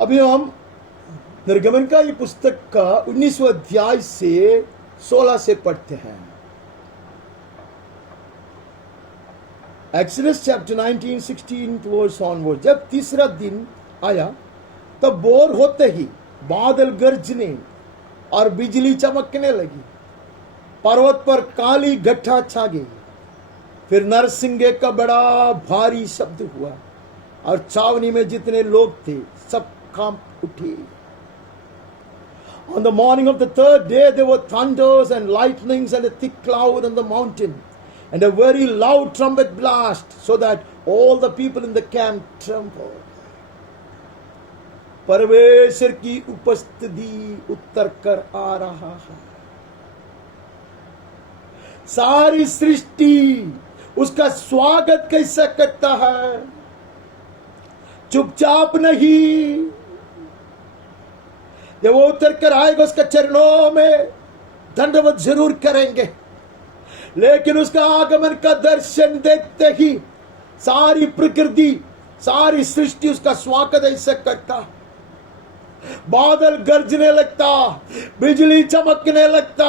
अभी हम निर्गमन का ये पुस्तक का 19वां अध्याय से 16 से पढ़ते हैं। Exodus chapter 19, 16 verse onward। जब तीसरा दिन आया तब भोर होते ही बादल गरजने और बिजली चमकने लगी, पर्वत पर काली गट्ठा छा गई, फिर नरसिंगे का बड़ा भारी शब्द हुआ और छावनी में जितने लोग थे सब कांप उठे। On the morning of the third day there were thunders and lightnings and a thick cloud on the mountain and a very loud trumpet blast, so that all the people in the camp trembled। परमेश्वर की उपस्थिति उतर कर आ रहा है। सारी सृष्टि उसका स्वागत कैसे करता है? चुपचाप नहीं। जब वो उतर कर आएगा उसका चरणों में दंडवत जरूर करेंगे, लेकिन उसका आगमन का दर्शन देखते ही सारी प्रकृति, सारी सृष्टि उसका स्वागत ऐसे करता। बादल गरजने लगता, बिजली चमकने लगता,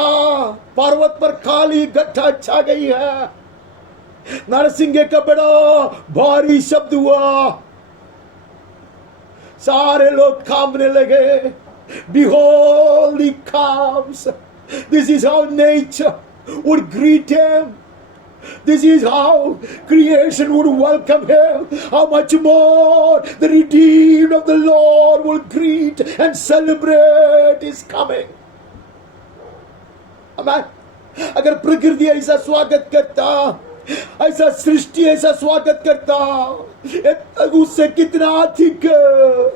पर्वत पर काली गट्ठा छा गई है, नरसिंगे का बड़ा भारी शब्द हुआ, सारे लोग कांपने लगे। Behold, he comes. This is how nature would greet him. This is how creation would welcome him. How much more the redeemed of the Lord will greet and celebrate his coming. Amen. अगर प्रकृति ऐसा स्वागत करता, ऐसा सृष्टि ऐसा स्वागत करता, उससे कितना अधिक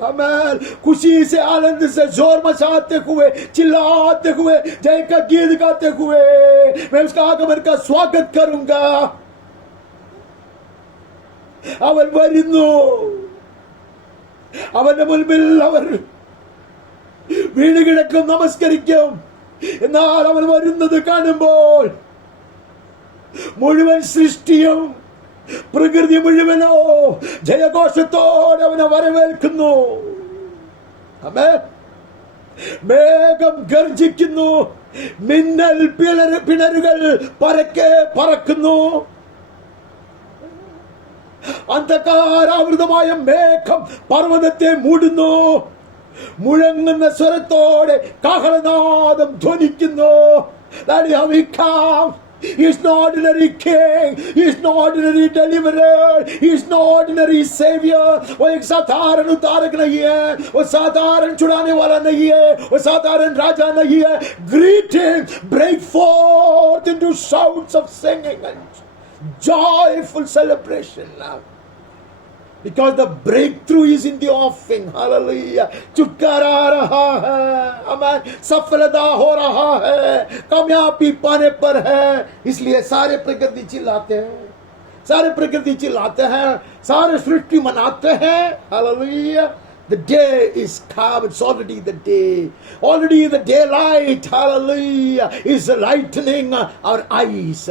हमें खुशी से, आनंद से, जोर मचाते हुए, चिल्लाते हुए, जय का गीत गाते हुए मैं उसका आगमन का स्वागत करूंगा। അവൻ വരുന്നു, അവന്റെ മുൻപിൽ അവർ വീണുകിടക്കും, നമസ്കരിക്കും। എന്നാൽ അവൻ വരുന്നത് കാണുമ്പോൾ മുഴുവൻ സൃഷ്ടിയും, പ്രകൃതി മുഴുവനോ ജയഘോഷത്തോടെ അവനെ വരവേൽക്കുന്നു। ആമേൻ। മേഘം ഗർജിക്കുന്നു, മിന്നൽ പിണരുകൾ പരക്കെ പറക്കുന്നു, അന്ധകാരാവൃതമായ മേഘം പർവ്വതത്തെ മൂടുന്നു, മുഴങ്ങുന്ന സ്വരത്തോടെ കാഹളനാദം ധ്വനിക്കുന്നു। That is how he comes. He is no ordinary king. He is no ordinary deliverer. He is no ordinary savior. वो एक साधारण उद्धारक नहीं है, वो साधारण छुड़ाने वाला नहीं है, वो साधारण राजा नहीं है। Greet him, break forth into shouts of singing and joyful celebration now. Because the breakthrough is in the offing. Hallelujah. छुटकारा आ रहा है, आमेन। सफलता हो रहा है, कामयाबी पाने पर है। इसलिए सारे प्रकृति चिल्लाते हैं, सारे प्रकृति चिल्लाते हैं, सारे सृष्टि मनाते हैं। Hallelujah. The day is come. It's already the day. Already the daylight. Hallelujah. Is lightening our eyes.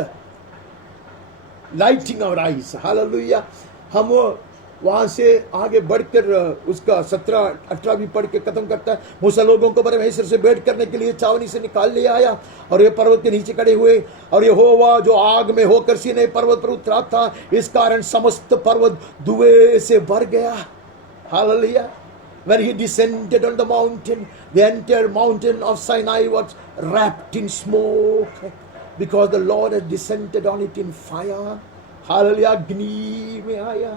Lighting our eyes. Hallelujah. हम वहां से आगे बढ़कर उसका 17-18 भी पढ़ के खत्म करता है। मूसा लोगों को परमेश्वर से भेंट करने के लिए छावनी से निकाल ले आया और ये पर्वत के नीचे खड़े हुए, और यहोवा जो आग में होकर सीनै पर्वत पर उतरा था, इस कारण समस्त पर्वत धुएं से भर गया। Hallelujah. When he descended on the mountain, the entire mountain of Sinai was wrapped in smoke, because the Lord had descended on it in fire. Hallelujah. अग्नि में आया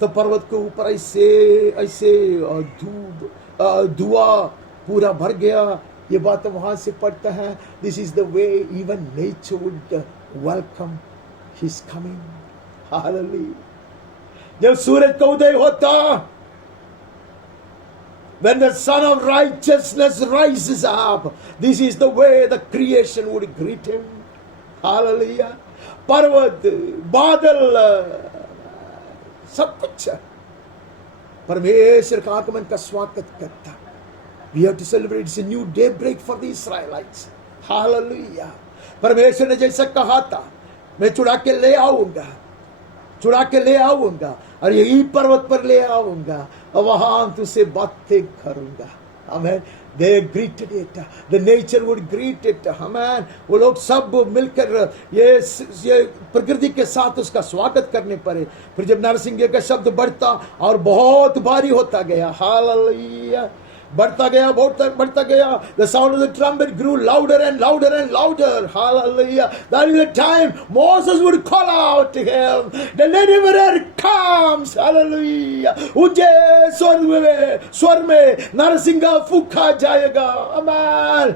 तो पर्वत के ऊपर ऐसे ऐसे धुआं पूरा भर गया। ये बात वहां से पढ़ता है। This is the way even nature would welcome his coming. Hallelujah. जब सूरज का उदय होता, when the sun of righteousness rises up, this is the way the creation would greet him. Hallelujah. पर्वत, बादल, सब कुछ परमेश्वर का आगमन का स्वागत करता। We have to celebrate. It's a new daybreak for the Israelites. Hallelujah. परमेश्वर ने जैसा कहा था, मैं चुरा के ले आऊंगा, चुरा के ले आऊंगा और यही पर्वत पर ले आऊंगा और वहां तुझसे बातें करूंगा। आमेन। They greeted it. The nature would greet it. Amen. वो लोग सब मिलकर ये प्रकृति के साथ उसका स्वागत करने पड़े। फिर जब नरसिंह का शब्द बढ़ता और बहुत भारी होता गया, हालेलुया, बढ़ता गया, the sound of the trumpet grew louder and louder and louder. Hallelujah. That is the time Moses would call out to him, the deliverer comes. Hallelujah. ऊंचे स्वर में नरसिंह फूंका जाएगा. Amen.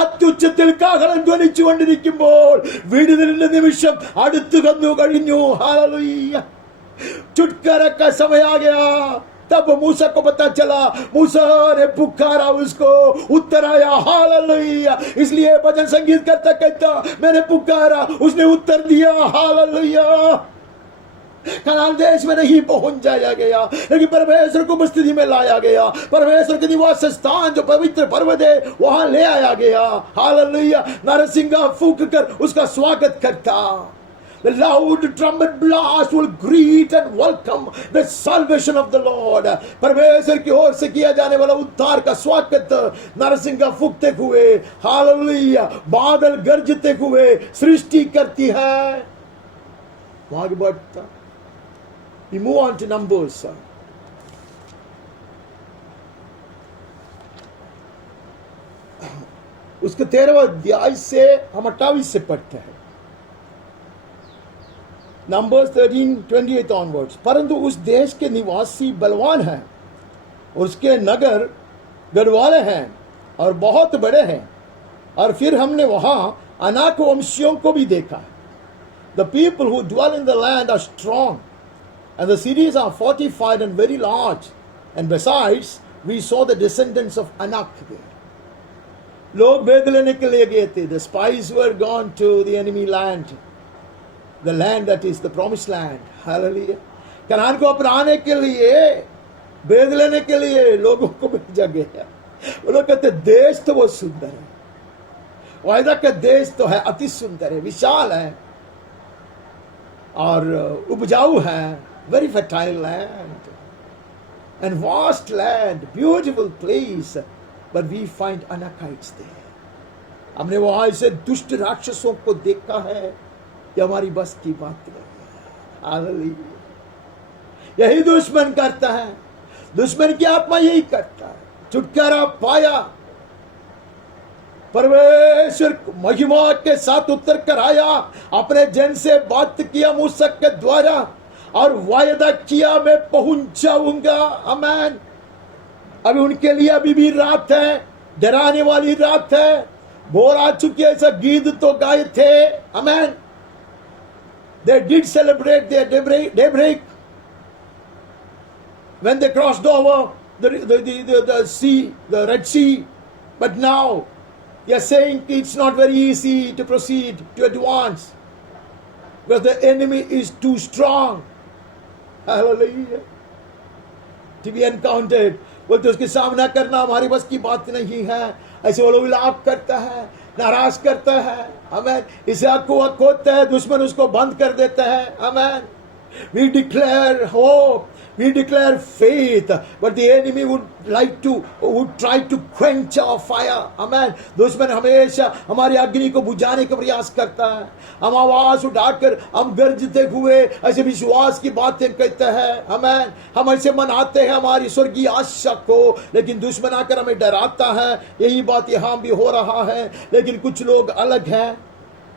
അത്യുച്ചത്തിൽ കാഹളം ധ്വനിച്ചുകൊണ്ടിരിക്കുമ്പോൾ വിടുതലിന്റെ നിമിഷം അടുത്തു വന്നു കഴിഞ്ഞു. ഹല്ലേലൂയ. छुटकारा का समय आ गया. तब मूसा को पता चला, मूसा ने पुकारा, उसको उत्तर आया. हालेलुया. इसलिए भजन संगीत करता कहता, मैंने पुकारा, उसने उत्तर दिया. हालेलुया. कनान देश में नहीं पहुंच जाया गया, लेकिन परमेश्वर को स्थिति में लाया गया. परमेश्वर के निवास स्थान जो पवित्र पर्वत है वहां ले आया गया. हालेलुया. नरसिंह फूंक कर उसका स्वागत करता. The loud trumpet blast will greet and welcome the salvation of the Lord. परमेश्वर की ओर से किया जाने वाला उद्धार का स्वागत नरसिंह फूंकते हुए, हालेलुया, बादल गरजते हुए सृष्टि करती है. आगे बढ़ता. We move on to Numbers. उसके 13वां अध्याय से हम 28 से पढ़ते हैं. Numbers 13:28 onwards. परंतु उस देश के निवासी बलवान हैं और उसके नगर गढ़वाले हैं और बहुत बड़े हैं. और फिर हमने वहां अनाक वंशियों को भी देखा. The people who dwell in the land are strong and the cities are fortified and very large. And besides, we saw the descendants of Anak there. लोग भेद लेने के लिए गए थे. The spies were gone to the enemy land. The land that is the promised land. Hallelujah. Kanan को अपनाने के लिए, भेद लेने के लिए लोगों को भेजा गया. वो लोग कहते देश तो बहुत सुंदर है, वायदा का देश तो है, अति सुंदर है, विशाल है और उपजाऊ है. Very fertile land and vast land, beautiful place, but we find Anakites there. हमने वहां से दुष्ट राक्षसों को देखा है. ये हमारी बस की बात नहीं. हालेलुया. यही दुश्मन करता है. दुश्मन की आत्मा यही करता है. छुटकारा पाया, परमेश्वर महिमा के साथ उतर कर आया, अपने जन से बात किया मूसा के द्वारा और वायदा किया मैं पहुंच जाऊंगा. आमीन. अभी उनके लिए अभी भी रात है, डराने वाली रात है. भोर आ चुकी है, ऐसा गीत तो गाए थे. आमीन. They did celebrate their daybreak when they crossed over the sea, the Red Sea. But now they are saying it's not very easy to proceed, to advance, because the enemy is too strong. Hallelujah. To be encountered. बोलते उसके सामना करना हमारी बस की बात नहीं है. ऐसे वो लोग विलाप करता है, नाराज करता है. आमीन. इसहाक को खोदता है, दुश्मन उसको बंद कर देता है. आमीन. We declare hope, we declare faith, but the enemy would try to quench our fire. Amen. दुश्मन हमेशा हमारी अग्नि को बुझाने का प्रयास करता है. हम आवाज उठाकर, हम गरजते हुए ऐसे विश्वास की बातें कहते हैं. आमीन. हम ऐसे मनाते हैं हमारी स्वर्गीय आशा को, लेकिन दुश्मन आकर हमें डराता है. यही बात यहाँ भी हो रहा है, लेकिन कुछ लोग अलग हैं,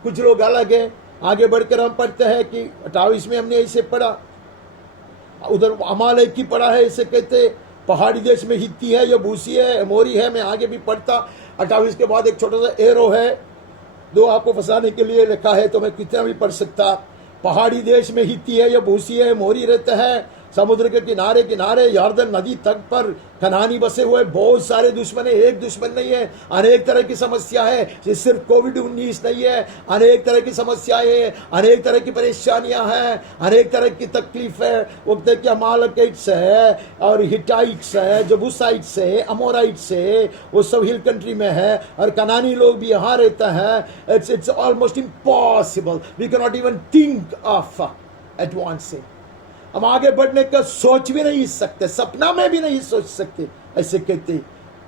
कुछ लोग अलग हैं. आगे बढ़कर हम पढ़ते हैं कि 28 में हमने ऐसे पढ़ा, उधर अमालेक की पढ़ा है. इसे कहते पहाड़ी देश में हित्ती है, यबूसी है, अमोरी है. मैं आगे भी पढ़ता. 28 के बाद एक छोटा सा एरो है, दो आपको फंसाने के लिए लिखा है, तो मैं कितना भी पढ़ सकता. पहाड़ी देश में हित्ती है, यबूसी है, अमोरी रहता है समुद्र के किनारे किनारे यर्दन नदी तक पर कनानी बसे हुए बहुत सारे दुश्मन है। एक दुश्मन नहीं है, अनेक तरह की समस्या है। ये सिर्फ कोविड-19 नहीं है, अनेक तरह की समस्याएं है, अनेक तरह की परेशानियां हैं, अनेक तरह की तकलीफ है। वो देखिए अमालेकिट्स है और हिटाइट्स है, जबूसाइट्स है, अमोराइट्स है, वो सब हिल कंट्री में है और कनानी लोग भी यहाँ रहता है। It's almost impossible, we can not even think of advancing. हम आगे बढ़ने का सोच भी नहीं सकते, सपना में भी नहीं सोच सकते। ऐसे कहते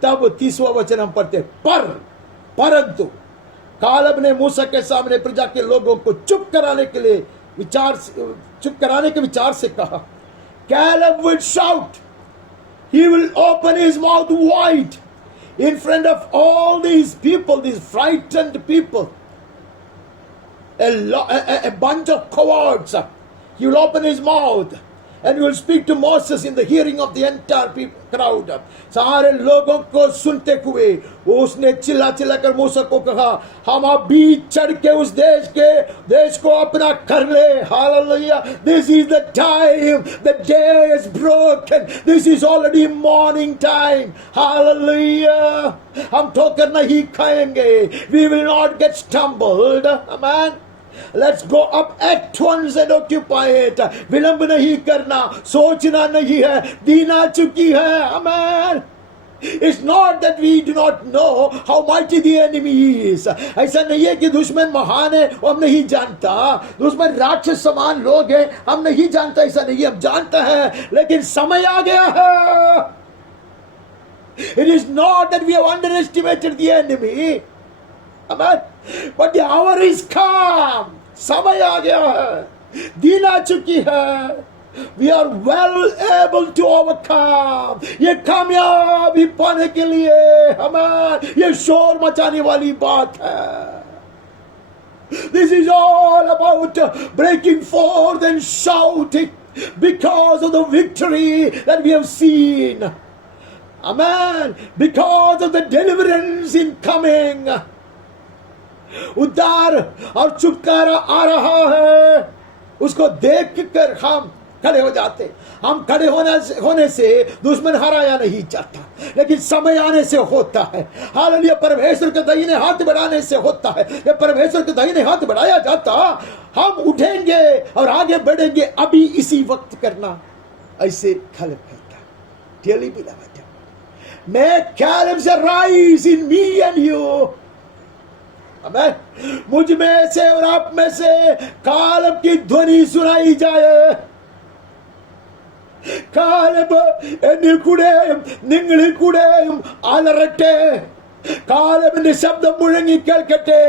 तब 30वां वचन हम पढ़ते, परंतु कालेब ने मूसा के सामने प्रजा के लोगों को चुप कराने के विचार से कहा, Caleb will shout, he will open his mouth wide in front of all these people, these frightened people, a bunch of cowards. He will open his mouth and he will speak to Moses in the hearing of the entire crowd. सारे लोगों को सुनते हुए उसने चिल्ला चिल्ला कर मूसा को कहा, हम अब बीच चढ़ के उस देश को अपना कर ले। Hallelujah, this is the time, the day is broken, this is already morning time. Hallelujah, हम ठोकर नहीं खाएंगे, we will not get stumbled. Amen. Let's go up at once and occupy it. विलंब नहीं करना, सोचना नहीं है, दिन आ चुकी है। Amen. It's not that we do not know how mighty the enemy is. ऐसा नहीं है कि दुश्मन महान है हम नहीं जानता, दुश्मन राक्षस समान लोग हैं हम नहीं जानता, ऐसा नहीं, हम जानता है, लेकिन समय आ गया है। It is not that we have underestimated the enemy. Amen. But the hour is come. समय आ गया है, दिन आ चुकी है। We are well able to overcome. ये कामयाबी पाने के लिए हमें ये शोर मचाने वाली बात है। This is all about breaking forth and shouting because of the victory that we have seen. Amen. Because of the deliverance in coming. उद्धार और छुटकारा आ रहा है, उसको देख कर हम खड़े हो जाते। हम खड़े होने से दुश्मन हराया नहीं जाता, लेकिन समय आने से होता है। हालेलुया, परमेश्वर के दाहिने हाथ बढ़ाने से होता है। ये परमेश्वर के दाहिने हाथ बढ़ाया जाता, हम उठेंगे और आगे बढ़ेंगे। अभी इसी वक्त करना, ऐसे Caleb कहता, Dearly beloved, may Caleb's rise in me and you. Amen. मुझ में से और आप में से कालेब की ध्वनि सुनाई जाए। കാലെബ് എന്നിൽ കൂടെയും നിങ്ങളിൽ കൂടെയും അലറട്ടെ. കാലെബിന്റെ ശബ്ദം മുഴങ്ങി കേൾക്കട്ടെ.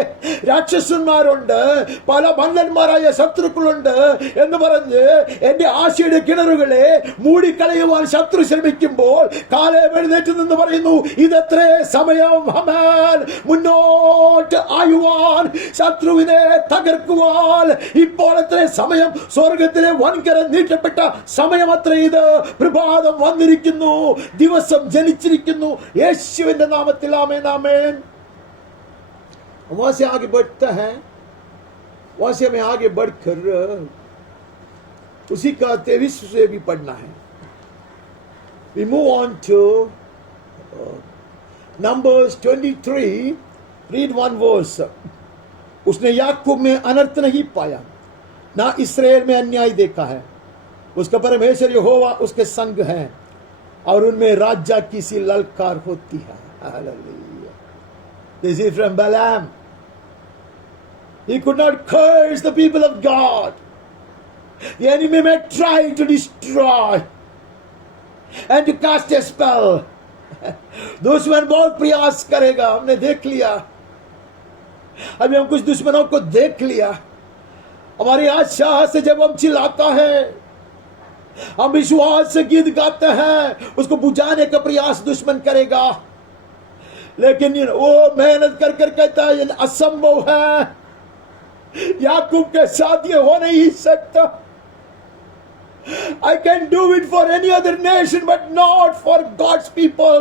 രാക്ഷസന്മാരുണ്ട്, പല മല്ലന്മാരായ ശത്രുക്കളുണ്ട് എന്ന് പറഞ്ഞ് എന്റെ ആശയുടെ കിണറുകളെ മൂടിക്കളയുവാൻ ശത്രു ശ്രമിക്കുമ്പോൾ കാലേബ് എഴുന്നേറ്റ് നിന്ന് പറയുന്നു, ഇതത്രേ സമയം. ഹമാൻ മുന്നോട്ട് ആയുവാൻ, ശത്രുവിനെ തകർക്കുവാൻ ഇപ്പോൾ എത്ര സമയം. സ്വർഗത്തിലെ വൻകര നീട്ടപ്പെട്ട സമയം അത്ര ഇത്. പ്രഭാതം വന്നിരിക്കുന്നു, ദിവസം ജനിച്ചിരിക്കുന്നു. യേശുവിന്റെ നാമത്തിൽ ആമേൻ. आमेन। वहां से आगे बढ़ता है, वहां से हमें आगे बढ़कर उसी का 23 से भी पढ़ना है। We move on to Numbers 23, read one verse. उसने याकूब में अनर्थ नहीं पाया, ना इस्राएल में अन्याय देखा है। उसका परमेश्वर यहोवा उसके संग है और उनमें राजा की सी ललकार होती है। Hallelujah. This is from Balaam. He could not curse the people of God. The enemy may try to destroy and to cast a spell. दुश्मन बहुत प्रयास करेगा, हमने देख लिया। अभी हम कुछ दुश्मनों को देख लिया। हमारी आशा से जब हम चिल्लाता है, हम विश्वास से गीत गाते हैं, उसको बुझाने का प्रयास दुश्मन करेगा। लेकिन वो मेहनत कर कर कहता है ये असंभव है, याकूब के साथ ये हो नहीं सकता। I can do it for any other nation but not for God's people.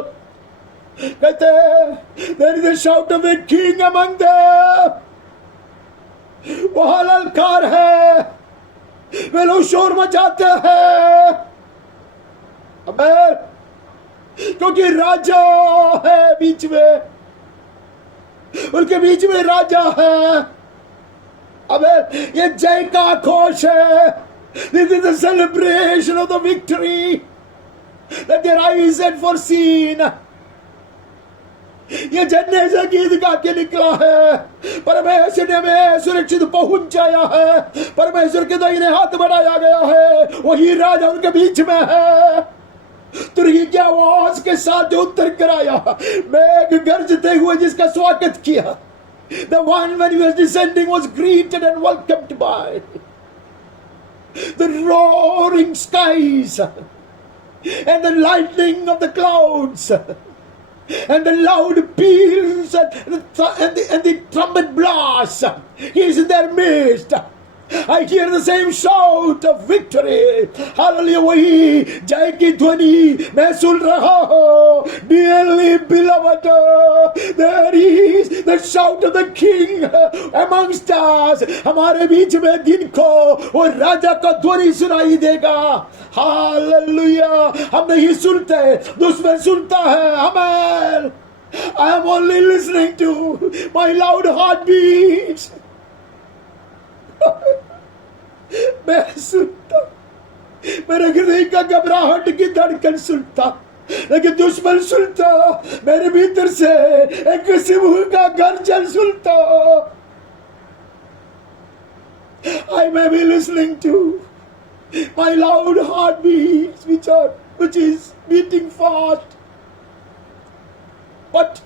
कहते हैं there is a shout of a king among them. वहां ललकार है, वे लोग शोर मचाते हैं। अबे क्योंकि राजा है बीच में, उनके बीच में राजा है। अबे ये जय का घोष है। This is the celebration of the victory that their eyes had foreseen. ये जन्ने से गीत गा के निकला है। परमेश्वर ने हमें सुरक्षित पहुंचाया है। परमेश्वर के दाहिने हाथ बढ़ाया गया है। वही राजा उनके बीच में है। तुरही की आवाज के साथ जो उत्तर कराया, मेघ गरजते हुए जिसका स्वागत किया। The one when he was descending was greeted and welcomed by the roaring skies and the lightning of the clouds and the loud peals and the trumpet blasts. He is in their midst. I hear the same shout of victory. Hallelujah. वही जय की ध्वनि मैं सुन रहा हूँ। Dearly beloved, there is the shout of the King amongst us. हमारे बीच में दिन को वो राजा का ध्वनि सुनाई देगा। Hallelujah. हम नहीं सुनते, दुश्मन सुनता है। Amen. I am only listening to my loud heartbeats. मैं सुनता, मेरे हृदय का घबराहट की धड़कन सुनता, लेकिन दुश्मन सुनता, मेरे भीतर से एक सिंह का गर्जन सुनता। I may be listening to my loud heartbeats, which is beating fast, but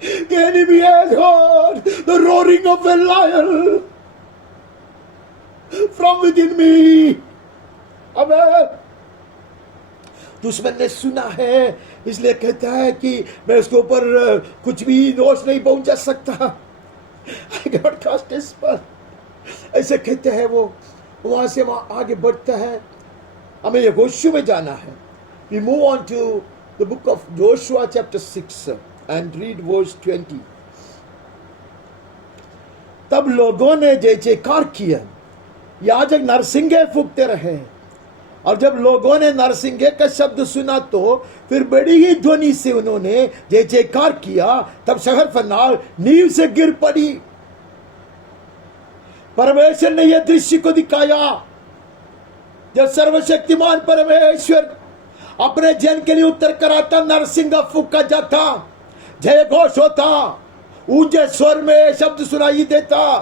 the enemy has heard the roaring of a lion from within me. अबे दुश्मन ने सुना है, इसलिए कहता है कि मैं उसके ऊपर कुछ भी दोष नहीं पहुंचा सकता। I cannot cast a spell. ऐसे कहते हैं वो, वहां से वहां आगे बढ़ता है। हमें यहोशू में जाना है। We move on to the book of Joshua chapter 6 and read verse 20. तब लोगों ने जय जयकार किया, याजक नरसिंगे फूंकते रहे, और जब लोगों ने नरसिंगे का शब्द सुना तो फिर बड़ी ही ध्वनि से उन्होंने जय जयकार किया। तब शहर फनाल नींव से गिर पड़ी। परमेश्वर ने यह दृश्य को दिखाया जब सर्वशक्तिमान परमेश्वर अपने जन के लिए उत्तर कराता, नरसिंगा फूंका जाता, जय घोष होता, ऊंचे स्वर में शब्द सुनाई देता,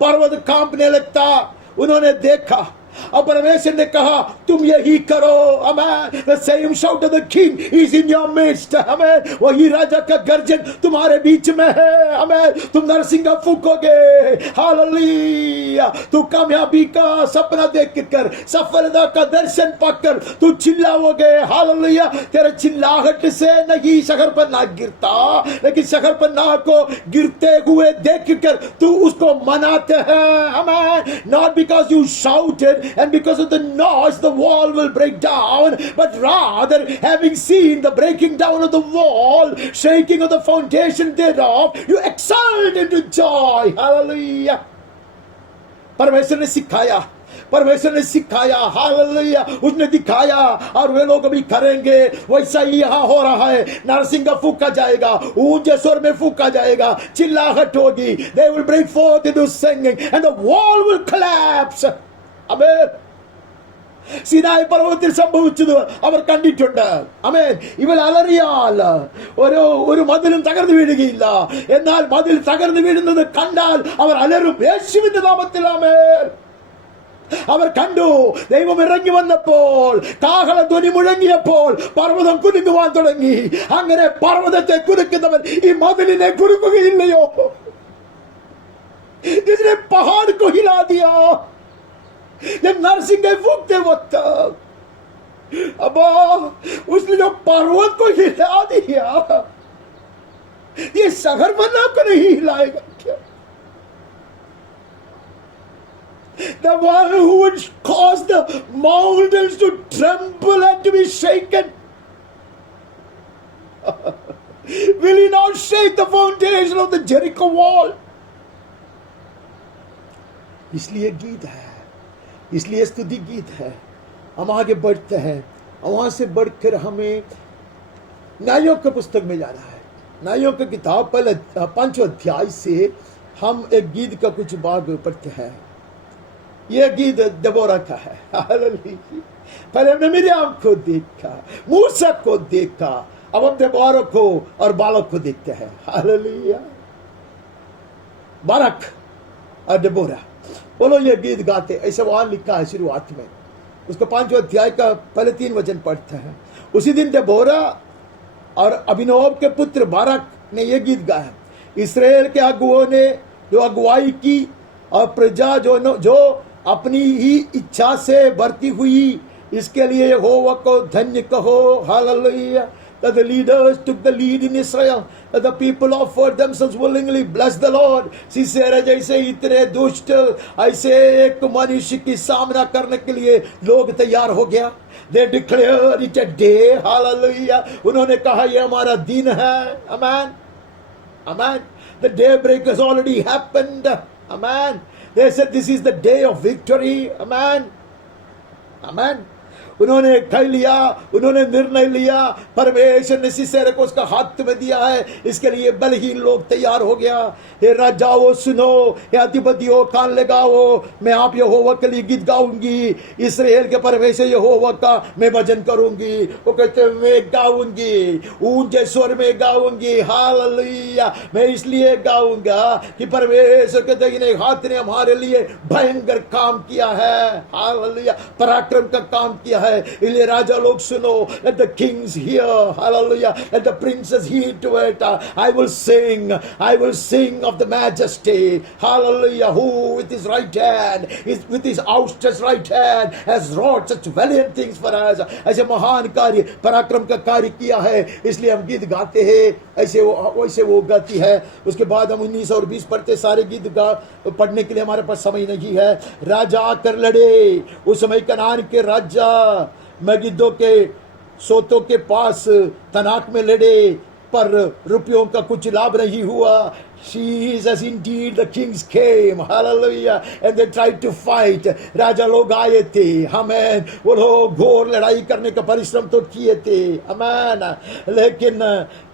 पर्वत कांपने लगता। उन्होंने देखा और परमेश्वर ने कहा तुम यही करो। आमेन। The same shout of the king is in your midst. आमेन। वही राजा का गर्जन तुम्हारे बीच में है। आमेन। तुम नरसिंगा फूंकोगे। हालेलुया। तू कामयाबी का सपना देख कर, सफलता का दर्शन पाकर तू चिल्लाओगे। हालेलुया। तेरे चिल्लाहट से नहीं शहर पर ना गिरता, लेकिन शहर पर ना को गिरते हुए देख कर तू उसको मनाते हैं। आमेन। Not because you shouted and because of the noise the wall will break down, but rather having seen the breaking down of the wall, shaking of the foundation thereof, you exult into joy. Hallelujah. परमेश्वर ने सिखाया, परमेश्वर ने सिखाया। Hallelujah. उसने दिखाया और वे लोग भी करेंगे। वैसा ही यहाँ हो रहा है। नरसिंगा फूंका जाएगा, ऊंचे स्वर में फूंका जाएगा, चिल्लाहट होगी। They will break forth into singing and the wall will collapse. Amen. Sinai പർവ്വതത്തിൽ സംഭവിച്ചത് അവർ കണ്ടിട്ടുണ്ട്. ആമേൻ. ഇവൾ അലറിയാൽ ഒരു മതിലും തകർന്നു വീഴുകയില്ല. എന്നാൽ മതിൽ തകർന്നു വീഴുന്നത് കണ്ടാൽ അവർ അലറും. യേശുവിന്റെ നാമത്തിൽ ആമേൻ. അവർ കണ്ടു, ദൈവം ഇറങ്ങി വന്നപ്പോൾ, കാഹളധ്വനി മുഴങ്ങിയപ്പോൾ പർവ്വതം കുലുങ്ങുവാൻ തുടങ്ങി. അങ്ങനെ പർവ്വതത്തെ കുലുക്കുന്നവൻ ഈ മതിലിനെ കുലുക്കുകയില്ലയോ? जिसने पहाड़ को हिला दिया जब नरसिंगे फूंकते वक्त, अब उसने जो पर्वत को हिला दिया, ये शहर बना को नहीं हिलाएगा क्या? The one who would cause the mountains to tremble and to be shaken, will he not shake the foundation of the Jericho wall? इसलिए गीत है, इसलिए स्तुति गीत है। हम आगे बढ़ते हैं। वहां से बढ़कर हमें न्यायों के पुस्तक में जाना है। न्यायों की किताब पहले 5 अध्याय से हम एक गीत का कुछ भाग पढ़ते हैं। यह गीत दबोरा का है। हालेलुया। पहले हमने मिर्याम को देखा, मूसा को देखा, अब हम दबोरा को और बालक को देखते हैं। हालेलुया। बारक और दबोरा, बोलो ये गीत गाते, ऐसे वहां लिखा है शुरुआत में। उसको 5 अध्याय का पहले 3 वचन पढ़ते हैं। उसी दिन दबोरा और अभिनव के पुत्र बारक ने यह गीत गाया। इस्राएल के अगुओं ने जो अगुवाई की और प्रजा जो अपनी ही इच्छा से बढ़ती हुई, इसके लिए यहोवा को धन्य कहो। Hallelujah. That the leaders took the lead in Israel, that the people offered themselves willingly, bless the Lord. सिसेरा जैसे इतने दुष्ट ऐसे एक मनुष्य की सामना करने के लिए लोग तैयार हो गया। They declared it a day. Hallelujah. उन्होंने कहा ये हमारा दिन है। Amen. Amen. The daybreak has already happened. Amen. They said this is the day of victory. Amen. Amen. उन्होंने कह लिया, उन्होंने निर्णय लिया, परमेश्वर ने सिसेरा को उसका हाथ में दिया है, इसके लिए बलहीन लोग तैयार हो गया। हे राजाओं सुनो, हे अधिपतियों कान लगाओ, मैं आप यहोवा के लिए गीत गाऊंगी, इस्राएल के परमेश्वर यहोवा का मैं भजन करूंगी। वो कहते हैं मैं गाऊंगी, ऊंचे स्वर में गाऊंगी। हालेलुया। मैं इसलिए गाऊंगा कि परमेश्वर के दाहिने हाथ ने हमारे लिए भयंकर काम किया है। हालेलुया। पराक्रम का काम किया है। इसलिए राजा लोग सुनो, let the kings hear, hallelujah, let the princes hear to it. I will sing of the majesty, hallelujah, who with his right hand, with his outstretched right hand has wrought such valiant things for us. ऐसे महान कार्य, पराक्रम का कार्य किया है, इसलिए हम गीत गाते हैं। वैसे वो गाती है। उसके बाद हम 19 और 20 पढ़ते, सारे गीत पढ़ने के लिए हमारे पास समय नहीं है। राजा आकर लड़े, उस समय कनान के राजा मगिद्दो के सोतों के पास तनाक में लड़े, पर रुपयों का कुछ लाभ नहीं हुआ। Jesus, indeed the kings came, hallelujah, and they tried to fight. राजा लोग आए थे, आमेन। वो लोग घोर लड़ाई करने का परिश्रम तो किए थे, आमेन। लेकिन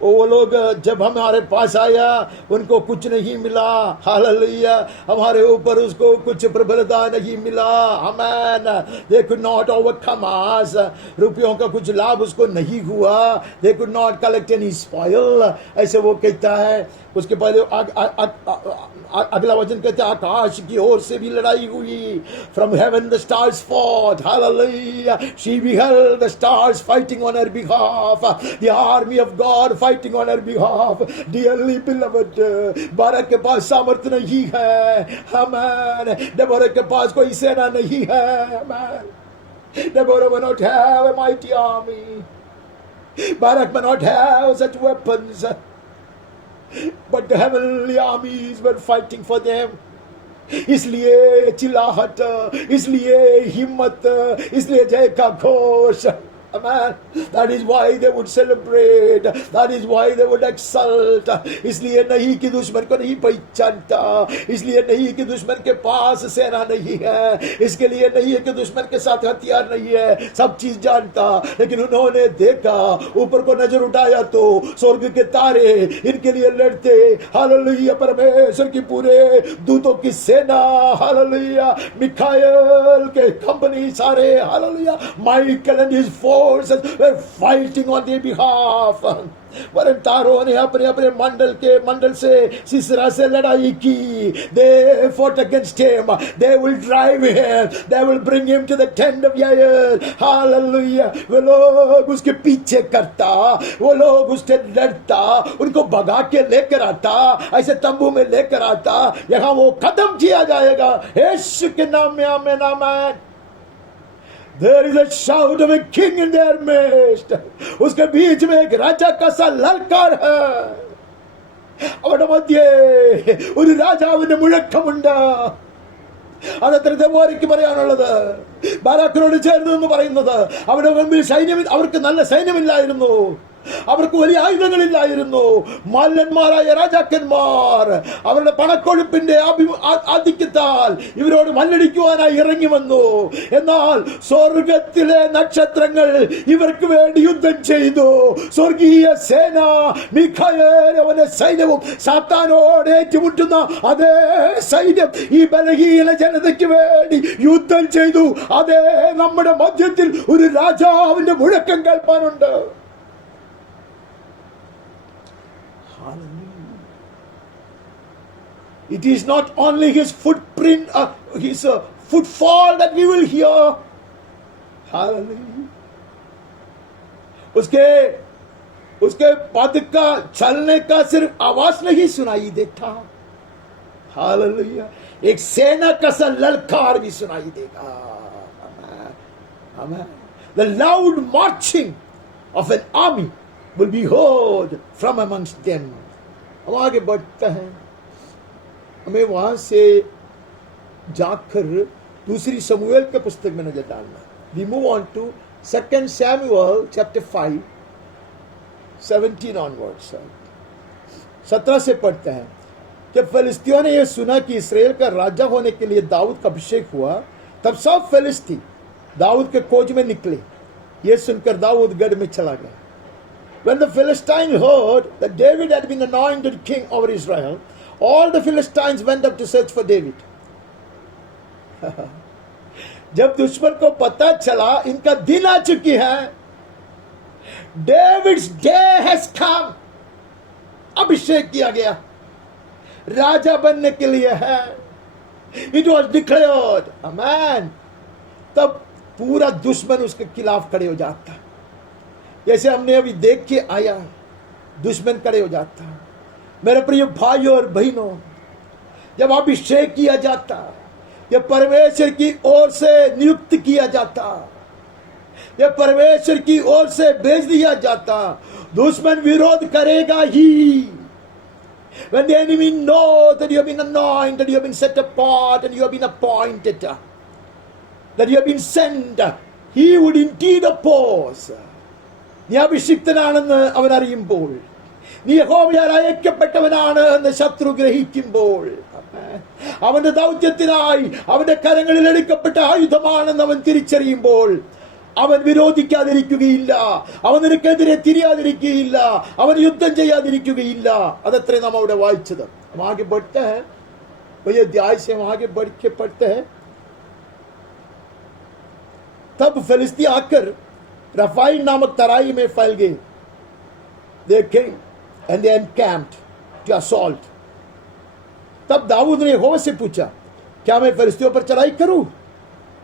वो लोग जब हमारे पास आया, उनको कुछ नहीं मिला, हालेलुया। हमारे ऊपर उसको कुछ प्रबलता नहीं मिला, आमेन। They could not overcome us. रुपयों का कुछ लाभ उसको नहीं हुआ। They could not collect any spoil. ऐसे वो कहता है। उसके पहले अगला वचन कहते हैं आकाश की ओर से भी लड़ाई हुई। From heaven the stars fought, hallelujah. She beheld the stars fighting on her behalf, the army of God fighting on her behalf. Dearly beloved, बारक के पास सामर्थ्य नहीं है, amen. डेबोरा के पास कोई सेना नहीं है, amen. Deborah may not have a mighty army. Barak may not have such weapons. But the heavenly armies were fighting for them. इसलिए चिल्लाहट, इसलिए हिम्मत, इसलिए जय का Ghosh, Amen. That is why they would celebrate. That is why they would exult. इसलिए नहीं कि दुश्मन को नहीं पहचानता, इसलिए नहीं कि दुश्मन के पास सेना नहीं है, इसके लिए नहीं है कि दुश्मन के साथ हथियार नहीं है, सब चीज जानता। लेकिन उन्होंने देखा, ऊपर को नजर उठाया तो स्वर्ग के तारे इनके लिए लड़ते। हालेलुया। परमेश्वर की पूरे दूतों की सेना, हालेलुया। मिखाएल के कंपनी सारे, hallelujah. Michael and his forces were fighting on their behalf. वरंतारों ने अपने अपने मंडल से सिसरा से लड़ाई की। They fought against him. They will drive him. They will bring him to the tent of Yair. Hallelujah. वो लोग उसके पीछे करता, वो लोग उससे लड़ता, उनको भगा के लेकर आता, ऐसे तंबू में लेकर आता, यहाँ वो खत्म किया जाएगा। यीशु के नाम में आमीन आमीन। There is a shout of a king in their midst. उसके बीच में एक राजा का सा ललकार है। അവരുടെ മധ്യേ ഒരു രാജാവിന്റെ മുഴക്കമുണ്ട്। അതത്രത്തെ മോരിക്ക് പറയാനുള്ളത്, ബാരാക്കിനോട് ചേർന്ന് എന്ന് പറയുന്നത്, അവരുടെ മുൻപിൽ സൈന്യം, അവർക്ക് നല്ല സൈന്യമില്ലായിരുന്നു. അവർക്ക് വലിയ ആയുധങ്ങളില്ലായിരുന്നു. മല്ലന്മാരായ രാജാക്കന്മാർ അവരുടെ പണക്കൊഴുപ്പിന്റെ ആധിക്യത്താൽ ഇവരോട് മല്ലടിക്കുവാനായി ഇറങ്ങി വന്നു. എന്നാൽ സ്വർഗത്തിലെ നക്ഷത്രങ്ങൾ ഇവർക്ക് വേണ്ടി യുദ്ധം ചെയ്തു. സ്വർഗീയ സേന മിഖായേൽ അവന്റെ സൈന്യവും സാത്താനോട് ഏറ്റുമുട്ടുന്ന അതേ സൈന്യം ഈ ബലഹീന ജനതയ്ക്ക് വേണ്ടി യുദ്ധം ചെയ്തു. അതേ നമ്മുടെ മധ്യത്തിൽ ഒരു രാജാവിന്റെ മുഴക്കം കേൾപ്പാനുണ്ട്. It is not only his footprint, his footfall that we will hear. Hallelujah. उसके पद का चलने का सिर्फ आवाज नहीं सुनाई देता. हालेलुया. एक सेना का सा ललकार भी सुनाई देगा. Amen. The loud marching of an army will be heard from amongst them. हम आगे बढ़ते हैं. हमें वहां से जाकर दूसरी शमूएल के पुस्तक में नजर डालना. We move on to 2 Samuel chapter 5, 17 onwards. 17 से पढ़ते हैं. जब फिलिस्तियों ने यह सुना कि इस्राएल का राजा होने के लिए दाऊद का अभिषेक हुआ, तब सब फिलिस्ती दाऊद के खोज में निकले. यह सुनकर दाऊद गढ़ में चला गया. When the Philistines heard that David had been anointed king over Israel, all the Philistines went up to search for David. जब दुश्मन को पता चला इनका दिन आ चुकी है, David's day has come. अभिषेक किया गया, राजा बनने के लिए है. It was declared. Amen. तब पूरा दुश्मन उसके खिलाफ खड़े हो जाता. जैसे हमने अभी देख के आया, दुश्मन खड़े हो जाता. मेरे प्रिय भाइयों और बहनों, जब अभिषेक किया जाता, यह परमेश्वर की ओर से नियुक्त किया जाता, यह परमेश्वर की ओर से भेज दिया जाता, दुश्मन विरोध करेगा ही. When the enemy knows that you have been anointed, you have been set apart, and you have been appointed, that you have been sent, he would indeed oppose. നീ അഭിഷിക്തനാണെന്ന് അവൻ അറിയുമ്പോൾ, നീ യഹോവയാൽ അയക്കപ്പെട്ടവനാണ് എന്ന് ശത്രു ഗ്രഹിക്കുമ്പോൾ, അവന്റെ ദൗത്യത്തിനായി അവന്റെ കരങ്ങളിൽ എടുക്കപ്പെട്ട ആയുധമാണെന്ന് അവൻ തിരിച്ചറിയുമ്പോൾ, അവൻ വിരോധിക്കാതിരിക്കുകയില്ല, അവൻ നിനക്കെതിരെ തിരിയാതിരിക്കുകയില്ല, അവൻ യുദ്ധം ചെയ്യാതിരിക്കുകയില്ല. അതത്രേ നാം അവിടെ വായിച്ചത്. हम आगे बढ़ते हैं, वही अध्याय से हम आगे बढ़ के पढ़ते हैं. तब फिलिस्ती आकर रफाई नामक तराई में फैल गए. They came and they encamped to assault. तब दाऊद ने यहोवा से पूछा, क्या मैं फिलिस्तियों पर चढ़ाई करूं?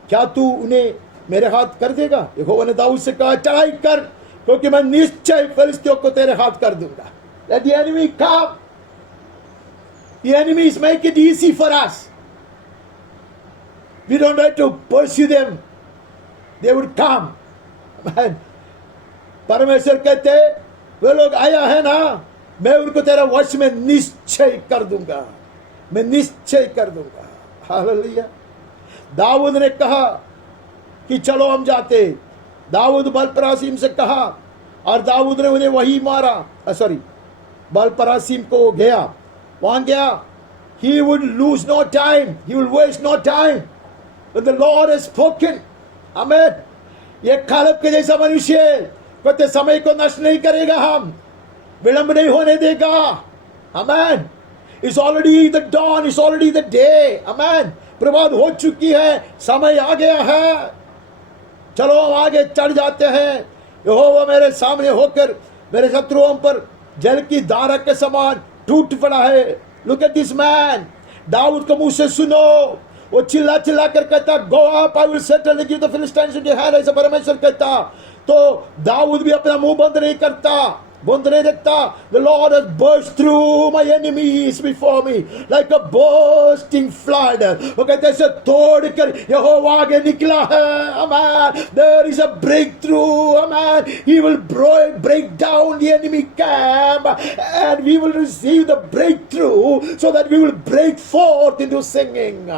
क्या तू उन्हें मेरे हाथ कर देगा? यहोवा ने दाऊद से कहा, चढ़ाई कर, क्योंकि मैं निश्चय फिलिस्तियों को तेरे हाथ कर दूंगा. Let the enemy come. The enemy is making it easy for us. We don't have to pursue them. They would come. परमेश्वर कहते, वे लोग आया है ना, मैं उनको तेरा वश में निश्चय कर दूंगा, मैं निश्चय कर दूंगा. हालेलुया. दाऊद ने कहा कि चलो हम जाते. दाऊद बलपरासीम से कहा और दाऊद ने उन्हें वही मारा. बलपरासीम को गया, वहां गया. He would lose no time, he will waste no time. But the Lord has spoken. Amen. ये खालब के जैसा मनुष्य कहते समय को नष्ट नहीं करेगा, हम विलंब नहीं होने देगा. Amen. It's already the dawn, it's already the day. Amen. प्रभात हो चुकी है, समय आ गया है, चलो हम आगे चढ़ जाते हैं. यहोवा मेरे सामने होकर मेरे शत्रुओं पर जल की धारा के समान टूट पड़ा है. Look at this man. Dawood को मुंह से सुनो, वो चिल्ला चिल्ला कर कहता, go up, I will settle the give the Philistines into your hand. ऐसा परमेश्वर कहता. तो दाऊद भी अपना मुंह बंद नहीं करता, बंद नहीं रखता. The Lord has burst through my enemies before me like a bursting flood. वो कहते ऐसे तोड़ कर यहोवा आगे निकला है. Amen. There is a breakthrough. Amen. He will break down the enemy camp and we will receive the breakthrough so that we will break forth into singing.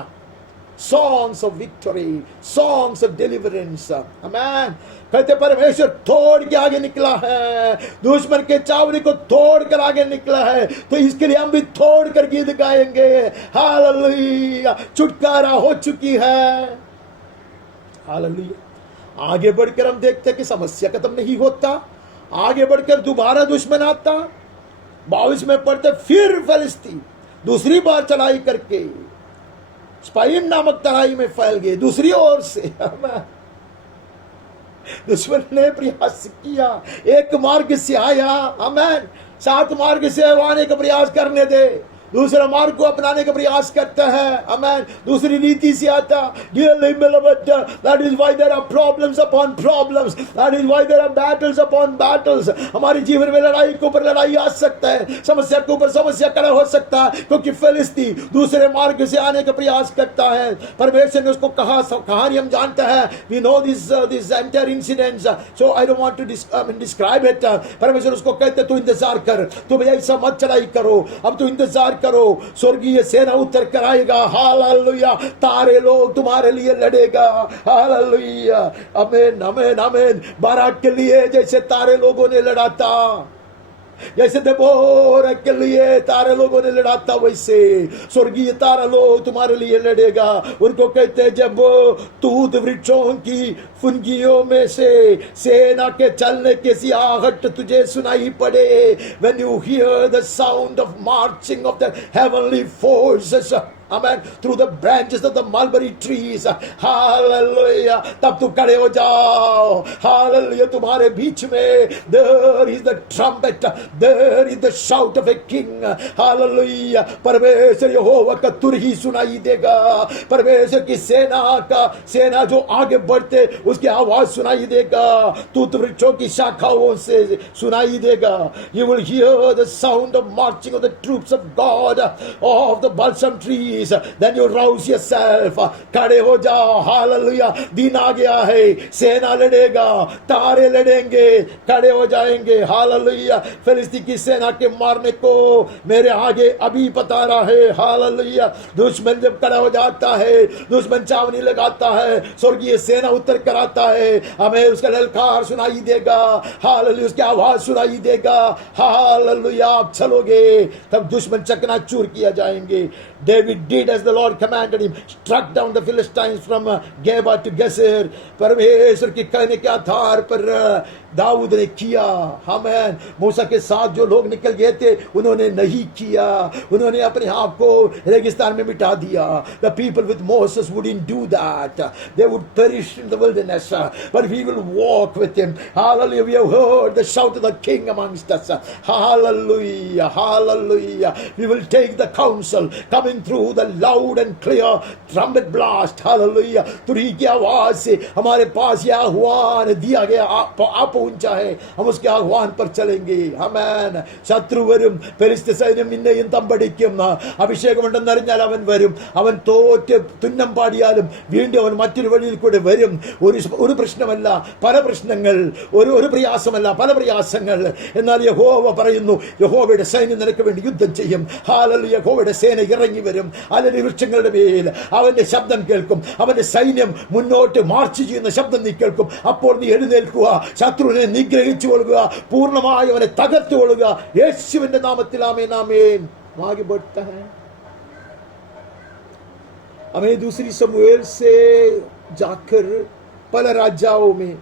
songs of victory, songs of deliverance. Amen. कहते परमेश्वर तोड़ के आगे निकला है, दुश्मन के चावड़ी को तोड़ कर आगे निकला है, तो इसके लिए हम भी तोड़ कर गीत गाएंगे। हालेलुया, छुटकारा हो चुकी है। हालेलुया। आगे बढ़कर हम देखते कि समस्या खत्म नहीं होता, आगे बढ़कर दोबारा दुश्मन आता। 22 में पढ़ते फिर फिलिस्ती दूसरी बार चढ़ाई करके स्पाइन नामक तराई में फैल गए दूसरी ओर से। दुश्मन ने प्रयास किया, एक मार्ग से आया, अमेन, 7 मार्ग से आने का प्रयास करने दे, दूसरा मार्ग को अपनाने का प्रयास करता है, अमेन, दूसरी रीति से आता। Dearly beloved, that is why there are problems upon problems, that is why there are battles upon battles। हमारे जीवन में लड़ाई के ऊपर लड़ाई आ सकता है, समस्या के ऊपर समस्या खड़ा हो सकता है, क्योंकि फिलिस्ती दूसरे मार्ग से आने का प्रयास करता है। परमेश्वर ने उसको कहा, कहानी हम जानते हैं, we know this entire incidents, so I don't want to describe it। परमेश्वर उसको कहते तू इंतजार कर, तू भैया ऐसा मत चढ़ाई करो, अब तू इंतजार करो, स्वर्गीय सेना उतर कर आएगा। हालेलुया, तारे लोग तुम्हारे लिए लड़ेगा। हालेलुया, आमीन आमीन आमीन। बाराक के लिए जैसे तारे लोगों ने लड़ा था, जैसे देबोरा के लिए तारे लोगों ने लड़ा था, वैसे स्वर्गीय तारा लोग तुम्हारे लिए लड़ेगा। उनको कहते हैं जब तूत वृक्षों की फुनगियों में से सेना के चलने की सी आहट तुझे सुनाई पड़े, when you hear the sound of marching of the heavenly forces, amen, through the branches of the mulberry trees, hallelujah, तब तू खड़े हो जाओ। hallelujah, तुम्हारे बीच में there is the trumpet, there is the shout of a king, hallelujah। परमेश्वर यहोवा का तुर ही सुनाई देगा, परमेश्वर की सेना जो आगे बढ़ते उसकी आवाज सुनाई देगा, तूत वृक्षों की शाखाओं से सुनाई देगा। You will hear the sound of marching of the troops of God, of the balsam trees, then you rouse yourself, खड़े हो जाओ। हालेलुया, दिन आ गया है, सेना लड़ेगा, तारे लड़ेंगे, खड़े हो जाएंगे। हालेलुया, फिलिस्ती की सेना के मारने को मेरे आगे अभी पता रहा है। हालेलुया, दुश्मन जब खड़ा हो जाता है, दुश्मन चावनी लगाता है, स्वर्गीय सेना उतर कर आता है, हमें उसका ललकार सुनाई देगा। हालेलुया, उसकी आवाज सुनाई देगा। हालेलुया, आप चलोगे तब दुश्मन चकनाचूर किया जाएंगे। David did as the Lord commanded him, struck down the Philistines from Geba to Geser। परमेश्वर के कहने के आधार पर दाऊद ने किया। आमीन। मूसा के साथ जो लोग निकल गए थे उन्होंने नहीं किया, उन्होंने अपने आप को रेगिस्तान में मिटा दिया। The people with Moses wouldn't do that, they would perish in the wilderness, but we will walk with him। Hallelujah, we have heard the shout of the king amongst us। Hallelujah, hallelujah, we will take the counsel coming through the loud and clear trumpet blast। Hallelujah, तुरही की आवाज से हमारे पास यह आह्वान दिया गया, आप पहुंचा है, हम उसके आह्वान पर चलेंगे। आमेन। ശത്രു വരും, ഫെലിസ്ത്യ സൈന്യം നിന്നെയും തമ്പടിക്കും, അഭിഷേകമുണ്ടെന്ന് അറിഞ്ഞാൽ അവൻ വരും, അവൻ തോറ്റ് തുന്നം പാടിയാലും വീണ്ടും അവൻ മറ്റൊരു വഴിയിൽ കൂടെ വരും। ഒരു പ്രശ്നമല്ല പല പ്രശ്നങ്ങൾ, ഒരു പ്രയാസമല്ല പല പ്രയാസങ്ങൾ, എന്നാൽ യഹോവ പറയുന്നു യഹോവയുടെ സൈന്യം നിനക്ക് വേണ്ടി യുദ്ധം ചെയ്യും। ഹാലലൂയ, യഹോവയുടെ സേന ഇറങ്ങി വരും, അലരി വൃക്ഷങ്ങളുടെ മേൽ അവന്റെ ശബ്ദം കേൾക്കും, അവന്റെ സൈന്യം മുന്നോട്ട് മാർച്ച് ചെയ്യുന്ന ശബ്ദം നീ കേൾക്കും। അപ്പോൾ നീ എഴുന്നേൽക്കുക, ശത്രുവിനെ നിഗ്രഹിച്ചു കൊള്ളുക, പൂർണ്ണമായി അവനെ തകർത്തു കൊള്ളുക, യേശുവിന്റെ നാമത്തിൽ। ആമേൻ ആമേൻ। आगे बढ़ता है, हमें दूसरी समूएल से जाकर पल राजाओं में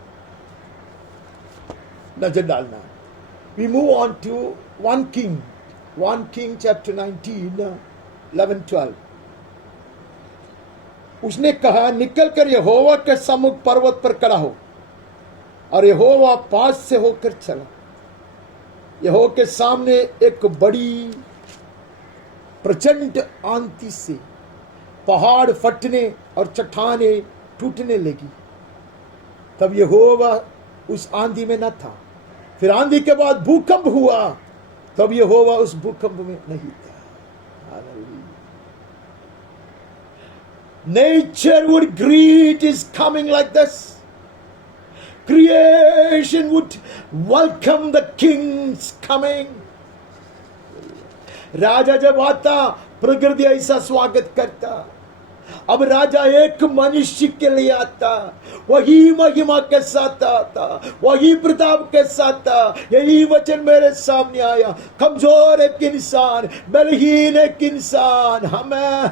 नजर डालना। We move on to 1 King chapter 19, 11-12। उसने कहा, निकल कर यहोवा के सम्मुख पर्वत पर खड़ा हो, और यहोवा पास से होकर चला। यहोवा के सामने एक बड़ी प्रचंड आंधी से पहाड़ फटने और चट्टाने टूटने लगी। तब यहोवा उस आंधी में न था। फिर आंधी के बाद भूकंप हुआ, तब यहोवा उस भूकंप में नहीं था। Nature would greet his coming like this. Creation would welcome the king's coming। राजा जब आता प्रकृति ऐसा स्वागत करता, अब राजा एक मनुष्य के लिए आता, वही महिमा के साथ आता, वही प्रताप के साथ था। यही वचन मेरे सामने आया। कमजोर एक इंसान, बलहीन एक इंसान, हमें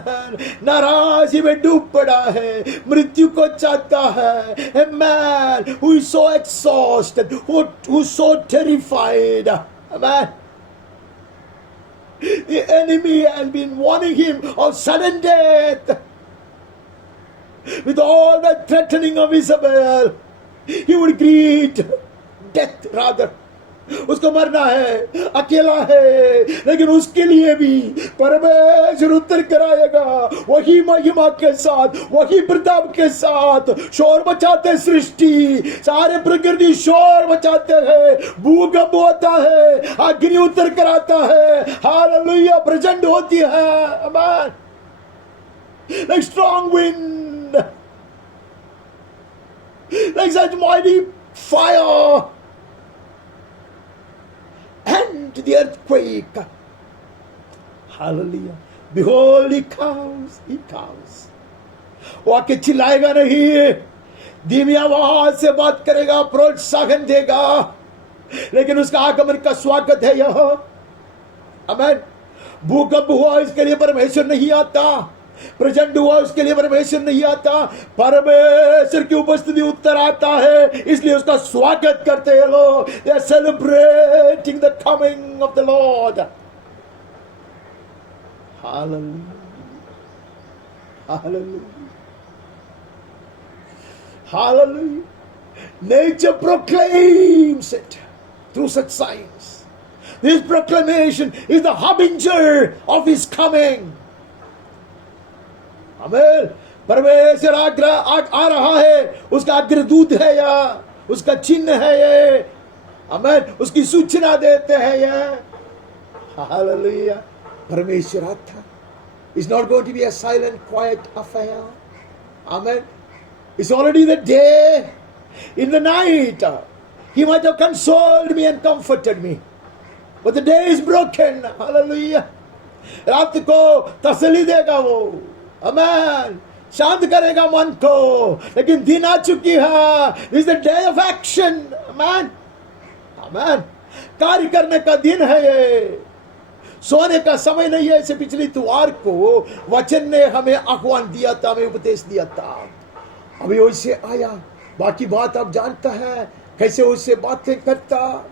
नाराजी में डूब पड़ा है, मृत्यु को चाहता है। A man who is so exhausted, who is so terrified, amen. The enemy has been warning him of sudden death. With all the threatening of Isabel, he would greet death rather. उसको मरना है, अकेला है, लेकिन उसके लिए भी परमेश्वर उत्तर कराएगा। वही महिमा के साथ, वही प्रताप के साथ शोर मचाते सृष्टि, सारे प्रकृति शोर मचाते हैं, भूकंप होता है, अग्नि उत्तर कराता है, हालेलुया प्रचंड होती है, आमीन, like strong wind, like such mighty fire, and the earthquake. Hallelujah. Behold, he comes, he comes. वो आके चिल्लाएगा नहीं, धीमी आवाज से बात करेगा, प्रोत्साहन देगा, लेकिन उसका आगमन का स्वागत है यह। आमीन। भूकंप हुआ इसके लिए परमेश्वर नहीं आता, प्रचंड हुआ उसके लिए परमेश्वर नहीं आता, परमेश्वर की उपस्थिति उत्तर आता है, इसलिए उसका स्वागत करते हैं लोग। They are celebrating the coming of the Lord. Hallelujah. Hallelujah. Hallelujah. Nature proclaims it through such signs. This proclamation is the harbinger of his coming. आमीन। परमेश्वर आ रहा है, उसका अग्रदूत है या उसका चिन्ह है ये, आमीन, उसकी सूचना देते हैं ये। हालेलुया। परमेश्वर आता। It's not going to be a silent, quiet affair. Amen. It's already the day. In the night, he might have consoled me and comforted me, but the day is broken. Hallelujah. रात को तसल्ली देगा वो, आमीन, शांत करेगा मन को, लेकिन दिन आ चुकी है। This is the day of action. आमीन, आमीन। कार्य करने का दिन है ये, सोने का समय नहीं है। इसे पिछली इतवार को वचन ने हमें आह्वान दिया था, हमें उपदेश दिया था। अभी वैसे आया, बाकी बात आप जानता है कैसे उससे बातें करता।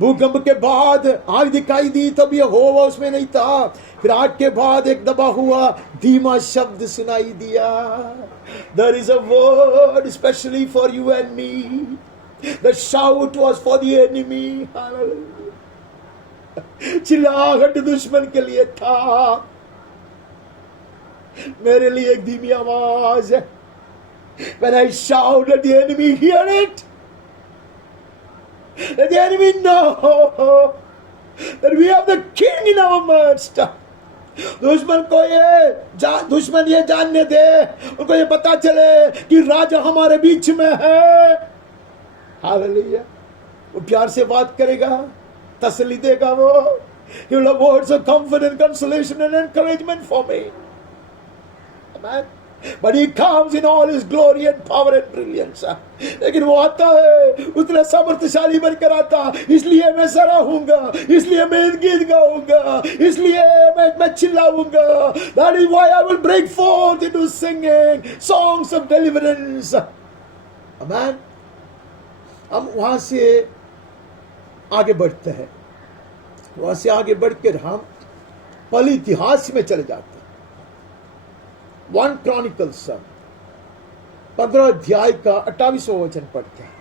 भूकंप के बाद आग दिखाई दी, तब ये होवा उसमें नहीं था। फिर आग के बाद एक दबा हुआ धीमा शब्द सुनाई दिया, There is a word especially for you and me. The shout was for the enemy. चिल्लाहट दुश्मन के लिए था, मेरे लिए एक धीमी आवाज है। When I shout, let the enemy hear it. Let the enemy know that we have the king in our midst. दुश्मन ये जानने दे, उनको ये पता चले कि राजा हमारे बीच में है। हालेलुया। वो प्यार से बात करेगा, तसल्ली देगा वो। He will have words of comfort and consolation and encouragement for me. Amen. But he comes in all his glory and power and brilliance. लेकिन वो आता है उतना सामर्थ्यशाली बनकर आता, इसलिए मैं सराहूंगा, इसलिए मैं गीत गाऊंगा, इसलिए मैं चिल्लाऊंगा। That is why I will break forth into singing songs of deliverance. Amen. हम वहां से आगे बढ़ते हैं, वहां से आगे बढ़कर हम पहले इतिहास में चले जाते हैं। 1 Chronicles 15 अध्याय का 28वां वचन पढ़ते हैं।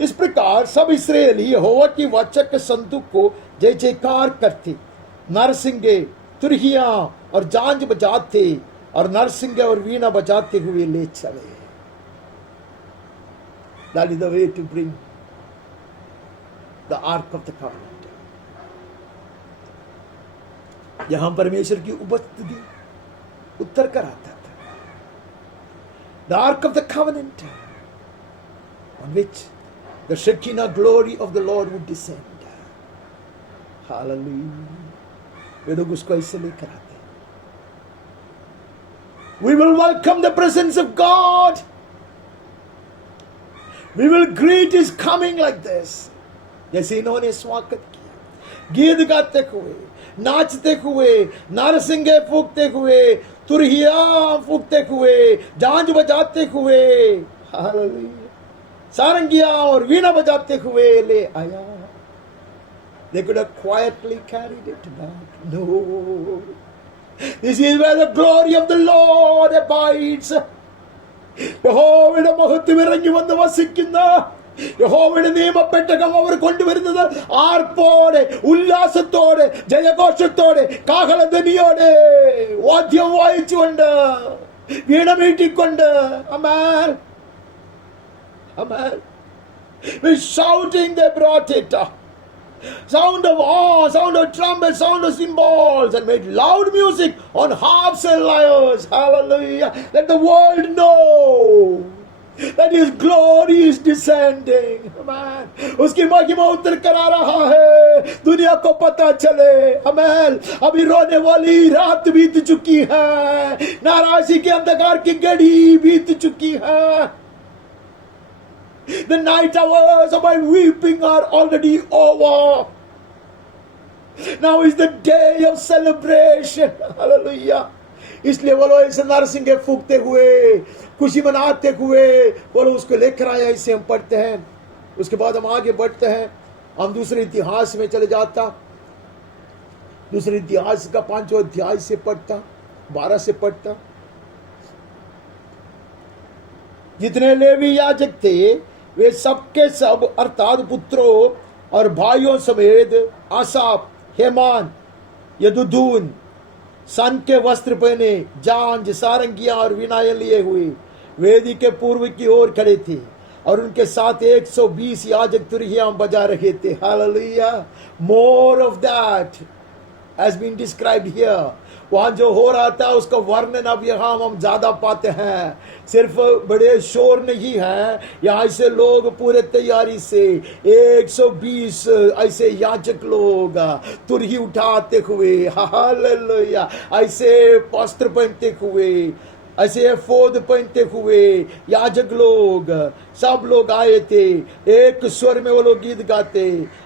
इस प्रकार सब इस्राएली यहोवा की वाचा के संदूक को जय जयकार करते, नरसिंगे, तुरहिया और झांझ बजाते और नरसिंगे और वीणा बजाते हुए ले चले। That is the way to bring the Ark of the Covenant. यहां परमेश्वर की उपस्थिति उत्तर कर आता था। The Ark of the Covenant, on which the Shekinah glory of the Lord would descend. Hallelujah. वे लोग उसको ऐसे लेकर आते, We will welcome the presence of God. We will greet his coming like this. जैसे इन्होंने स्वागत किया, गीत गाते हुए, नाचते हुए, नारसिंगे फूकते हुए, तुरहिया फूकते हुए, झांझ बजाते हुए, हालेलुया, सारंगिया और वीणा बजाते हुए ले आया. They could have quietly carried it back. No. This is where the glory of the Lord abides. യഹോവയുടെ മഹത്വം ഇറങ്ങി വന്ന് വസിക്കുന്ന, യഹോവയുടെ നിയമപ്പെട്ടകം അവർ കൊണ്ടുവരുന്നത് ആർപ്പോടെ, ഉല്ലാസത്തോടെ, ജയഘോഷത്തോടെ, കാഹളധ്വനിയോടെ, വാദ്യം വായിച്ചുകൊണ്ട്, വീണമീട്ടിക്കൊണ്ട്, amen, amen, with shouting they brought it. Sound of horn, sound of trumpet, sound of cymbals, and made loud music on harps and lyres. Hallelujah. Let the world know that his glory is descending. Amen. उसकी महिमा उतर कर आ रहा है, दुनिया को पता चले. Amen. अभी रोने वाली रात बीत चुकी है, नाराजी के अंधकार की घड़ी बीत चुकी है. The night hours of my weeping are already over. Now is the day of celebration. Hallelujah. इसलिए वो लोग ऐसे नरसिंगे फूकते हुए, खुशी मनाते हुए वो लोग उसको लेकर आया. इसे हम पढ़ते हैं. उसके बाद हम आगे बढ़ते हैं. हम दूसरे इतिहास में चले जाता. दूसरे इतिहास का 5वां अध्याय से पढ़ता, 12 से पढ़ता. जितने लेवी याजक थे वे सबके सब अर्थात पुत्रों और भाइयों समेत आसाफ, हेमान, यदुदून सन के वस्त्र पहने, झांझ, सारंगियां और वीणाएं लिए हुए वेदी के पूर्व की ओर खड़े थे और उनके साथ 120 याजक तुरहियां बजा रहे थे. Hallelujah. More of that has been described here. वहां जो हो रहा था उसका वर्णन अब यहाँ हम ज्यादा पाते हैं. सिर्फ बड़े शोर नहीं है, यहाँ से लोग पूरे तैयारी से 120 ऐसे याजक लोग तुरही उठाते हुए, हालेलुया, ऐसे वस्त्र पहनते हुए, ऐसे एफोद पहनते हुए याजक लोग, सब लोग आए थे. एक स्वर में वो लोग गीत गाते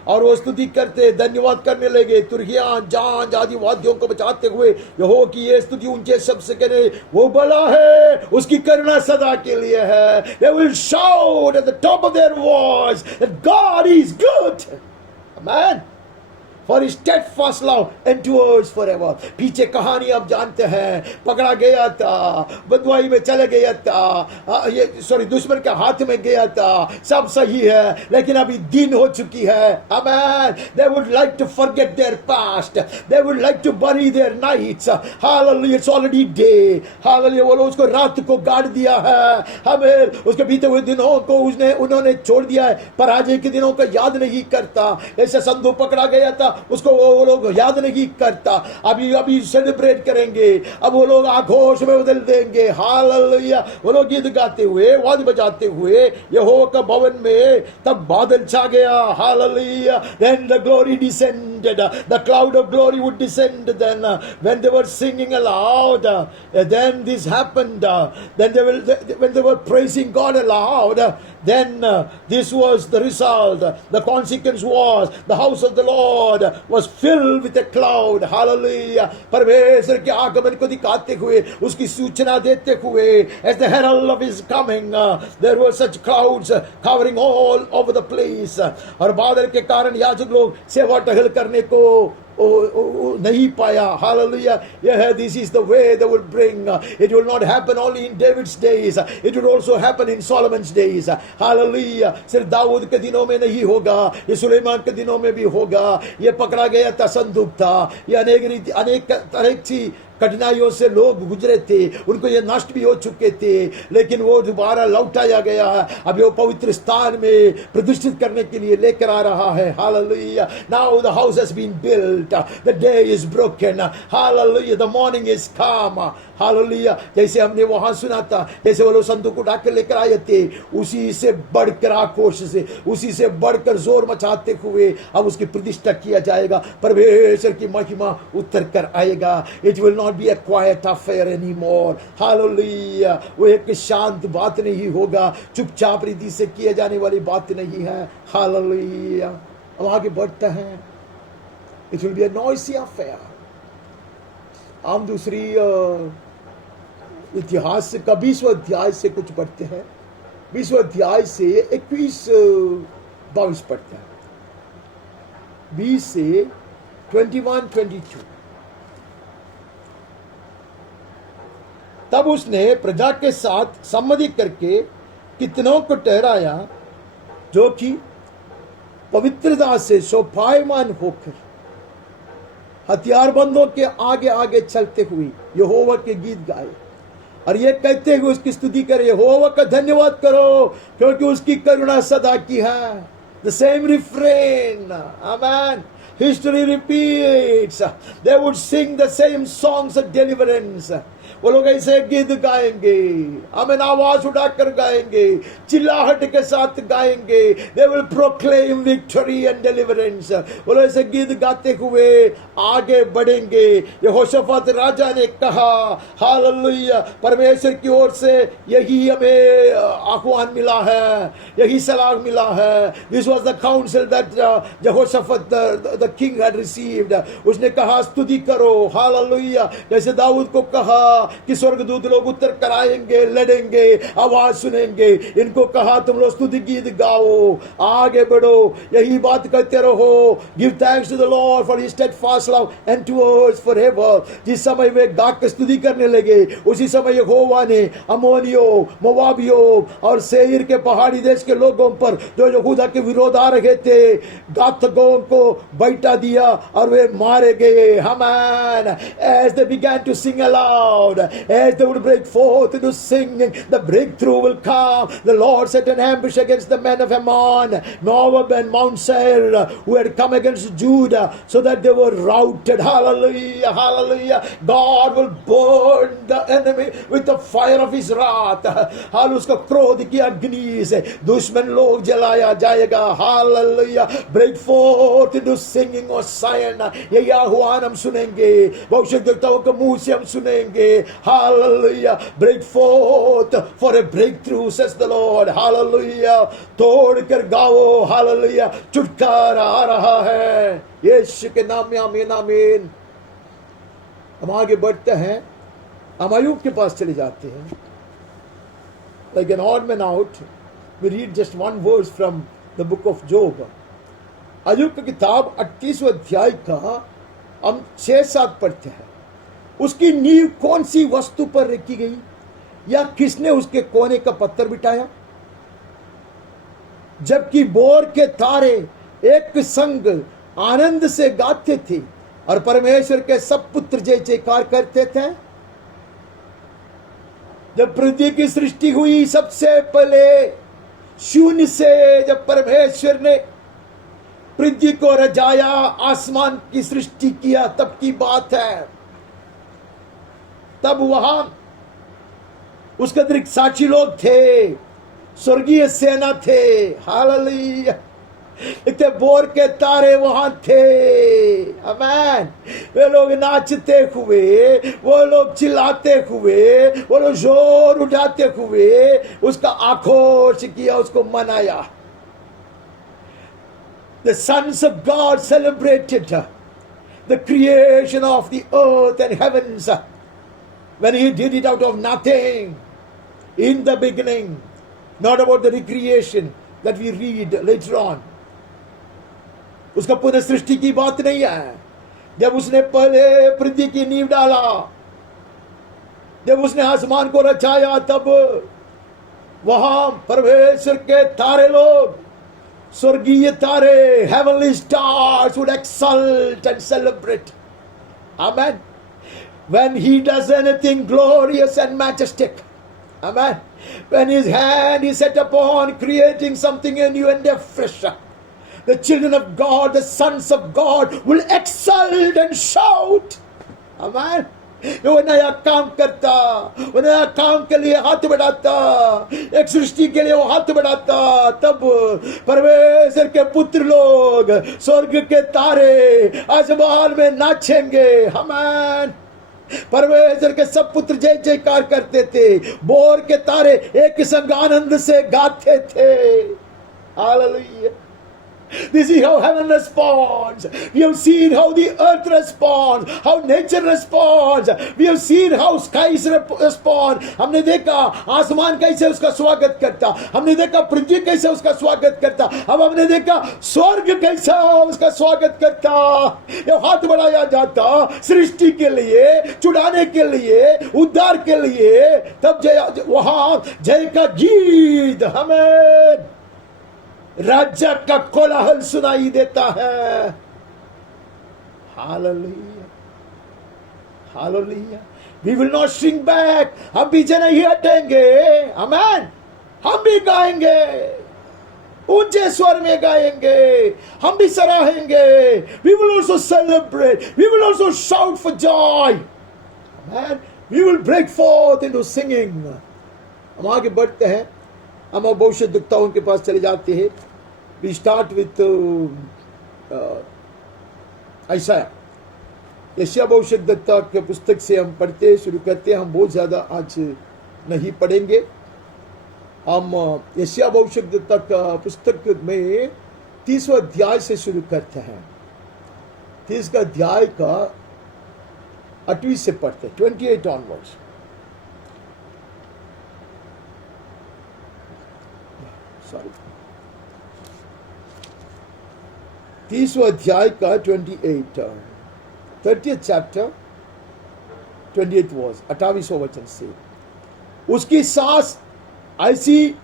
और वो स्तुति करते, धन्यवाद करने लगे. तुरहियां, झांझ आदि वाद्यों को बजाते हुए यहोवा की ये स्तुति ऊंचे शब्द से करे, वो बड़ा है, उसकी करुणा सदा के लिए है. They will shout at the top of their voice that God is good. Amen. For his steadfast love endures forever. पीछे कहानी आप जानते हैं. पकड़ा गया था, बदवाई में चले गया था, ये दुश्मन के हाथ में गया था. सब सही है, लेकिन अभी दिन हो चुकी है. Amen. They would like to forget their past. They would like to bury their nights. Hallelujah. It's already day. Hallelujah. वो लोग उसको रात को गाड़ दिया है. हमें उसके बीते हुए दिनों को उन्होंने छोड़ दिया है. पराजय के दिनों को याद नहीं करता. ऐसे संदूक पकड़ा गया था, उसको वो लोग याद नहीं करता. अभी सेलिब्रेट करेंगे. अब वो लोग आघोष में बदल देंगे. हालेलुया. वो लोग गीत गाते हुए, वाद्य बजाते हुए यहोवा का भवन में तब बादल छा गया. Hallelujah. Then the glory descended. The cloud of glory would descend then when they were singing aloud. Then this happened. Then when they were praising God aloud, then this was the result. The consequence was the house of the Lord was filled with a cloud. Hallelujah. परमेश्वर के आगमन को दिखाते हुए, उसकी सूचना देते हुए, as the herald of his coming, there were such clouds covering all over the place. और बादल के कारण याजक लोग सेवा टहल करने को नहीं पाया. Hallelujah. Yeah, this is the way they will bring. It will not happen only in David's days. It will also happen in Solomon's days. Hallelujah. सिर्फ दाऊद के दिनों में नहीं होगा, ये सुलेमान के दिनों में भी होगा. ये पकड़ा गया था, संदूक था. ये अनेक तरह की कठिनाइयों से लोग गुजरे थे. उनको ये नष्ट भी हो चुके थे, लेकिन वो दोबारा लौटाया गया. अब वो पवित्र स्थान में प्रतिष्ठित करने के लिए लेकर आ रहा है. Hallelujah. Now the house has been built. The day is broken. Hallelujah. The morning is come. Hallelujah. जैसे हमने वहां सुना था, जैसे वो लोग संदूक उठा कर लेकर आए थे, उसी से बढ़कर आक्रोश से, उसी से बढ़कर जोर मचाते हुए अब उसकी प्रतिष्ठा किया जाएगा. परमेश्वर की महिमा उतर कर आएगा. It will not not be a quiet affair anymore. Hallelujah. वो एक शांत बात नहीं होगा, चुपचाप रीति से किए जाने वाली बात नहीं है. Hallelujah. अब आगे बढ़ते हैं. It will be a noisy affair. हम दूसरी इतिहास का 20वां अध्याय से कुछ पढ़ते हैं. 20वां अध्याय से 21-22 पढ़ते हैं. 20 से 21-22. तब उसने प्रजा के साथ सम्मति करके कितनों को ठहराया जो कि पवित्रता से शोभायमान होकर हथियारबंदों के आगे आगे चलते हुए यहोवा के गीत गाए और ये कहते हुए उसकी स्तुति करे, यहोवा का धन्यवाद करो क्योंकि उसकी करुणा सदा की है. The same refrain. Amen. History repeats. They would sing the same songs of deliverance. वो लोग ऐसे गीत गाएंगे, आमीन, आवाज उठाकर गाएंगे, चिल्लाहट के साथ गाएंगे. They will proclaim victory and deliverance. वो लोग ऐसे गीत गाते हुए आगे बढ़ेंगे. यहोशाफात राजा ने कहा, हालेलुया, परमेश्वर की ओर से यही हमें आह्वान मिला है, यही सलाह मिला है. This was the counsel that Jehoshaphat the king had received. उसने कहा स्तुति करो, हालेलुया, जैसे दाऊद को कहा कि स्वर्गदूत लोग उतर कर आएंगे, लड़ेंगे, आवाज सुनेंगे. इनको कहा तुम लोग स्तुति गीत गाओ, आगे बढ़ो, यही बात कहते रहो. Give thanks to the Lord for his steadfast love endures forever. जिस समय वे गा के स्तुति करने लगे उसी समय यहोवा ने अमोनियों, मोवाबियों और सेईर के पहाड़ी देश के लोगों पर जो यहूदा के विरोध आ रहे थे, घातकों को बैठा दिया और वे मारे गए. आमीन. As they began to sing aloud, as they would break forth into singing, the breakthrough will come. The Lord set an ambush against the men of Ammon, Moab and Mount Seir, who had come against Judah, so that they were routed. Hallelujah, hallelujah. God will burn the enemy with the fire of his wrath. हाल उसका क्रोध की अग्नि से दुश्मन लोग जलाया जाएगा. Hallelujah. Break forth into singing of Zion. यही आह्वान हम सुनेंगे, भविष्यद्वक्ताओं के मुंह से हम सुनेंगे. Hallelujah. Break forth for a breakthrough, says the Lord. Hallelujah. तोड़ कर गाओ. Hallelujah. छुटकारा आ रहा है यीशु के नाम में. आमीन, आमीन. हम आगे बढ़ते हैं, हम अय्यूब के पास चले जाते हैं. Like an odd man out, we read just one verse from the book of Job. अय्यूब की किताब 38वें अध्याय का हम 6-7 पढ़ते हैं. उसकी नींव कौन सी वस्तु पर रखी गई, या किसने उसके कोने का पत्थर बिठाया? जबकि बोर के तारे एक संग आनंद से गाते थे और परमेश्वर के सब पुत्र जय जयकार करते थे. जब पृथ्वी की सृष्टि हुई, सबसे पहले शून्य से जब परमेश्वर ने पृथ्वी को रजाया, आसमान की सृष्टि किया, तब की बात है. तब वहां उसके अतिरिक्त साक्षी लोग थे, स्वर्गीय सेना थे. हालेलुया. इतने बोर के तारे वहां थे. आमीन. वे लोग नाचते हुए, वो लोग चिल्लाते हुए, वो लोग जोर उठाते हुए उसका आक्रोश किया, उसको मनाया. The sons of God celebrated the creation of the earth and heavens when he did it out of nothing in the beginning, not about the recreation that we read later on. उसका पुनः सृष्टि की बात नहीं है. जब उसने पहले पृथ्वी की नींव डाला, जब उसने आसमान को रचाया, तब वहां परमेश्वर के तारे लोग, स्वर्गीय तारे, heavenly stars would exult and celebrate. Amen. When he does anything glorious and majestic. Amen. When his hand is set upon creating something new and fresh, the children of God, the sons of God will exult and shout. Amen. वो नया काम करता, वो नया काम के लिए हाथ बढ़ाता, एक सृष्टि के लिए वो हाथ बढ़ाता, तब परमेश्वर के पुत्र लोग, स्वर्ग के तारे आसमान में नाचेंगे. आमीन. परमेश्वर के सब पुत्र जय जयकार करते थे, बोर के तारे एक संग आनंद से गाते थे। Hallelujah. This is how heaven responds. We have seen how the earth responds, how nature responds. We have seen how skies respond. हमने देखा आसमान कैसे उसका स्वागत करता, हमने देखा पृथ्वी कैसे उसका स्वागत करता, अब हमने देखा स्वर्ग कैसा उसका स्वागत करता। ये हाथ बढ़ाया जाता सृष्टि के लिए, छुड़ाने के लिए, उद्धार के लिए, तब जय, वहां जय का गीत हमें राजा का कोलाहल सुनाई देता है। Hallelujah, hallelujah. We will not shrink back, हम पीछे नहीं हटेंगे। आमेन। हम भी गाएंगे, ऊंचे स्वर में गाएंगे, हम भी सराहेंगे। We will also celebrate, we will also shout for joy. Amen. We will break forth into singing. हम आगे बढ़ते हैं, हम भविष्यद्वक्ताओं के पास चले जाते हैं। वी स्टार्ट विथ आइसाया, यशायाह भविष्यद्वक्ता के पुस्तक से हम पढ़ते शुरू करते हैं। हम बहुत ज्यादा आज नहीं पढ़ेंगे। हम यशायाह भविष्यद्वक्ता का पुस्तक में 30वां अध्याय से शुरू करते हैं। 30 अध्याय का 8वीं से पढ़ते हैं, 28 ऑनवर्ड्स। सॉरी, 30वां अध्याय का 30th चैप्टर 28th वर्स, 28वां वचन से। उसकी सांस ऐसी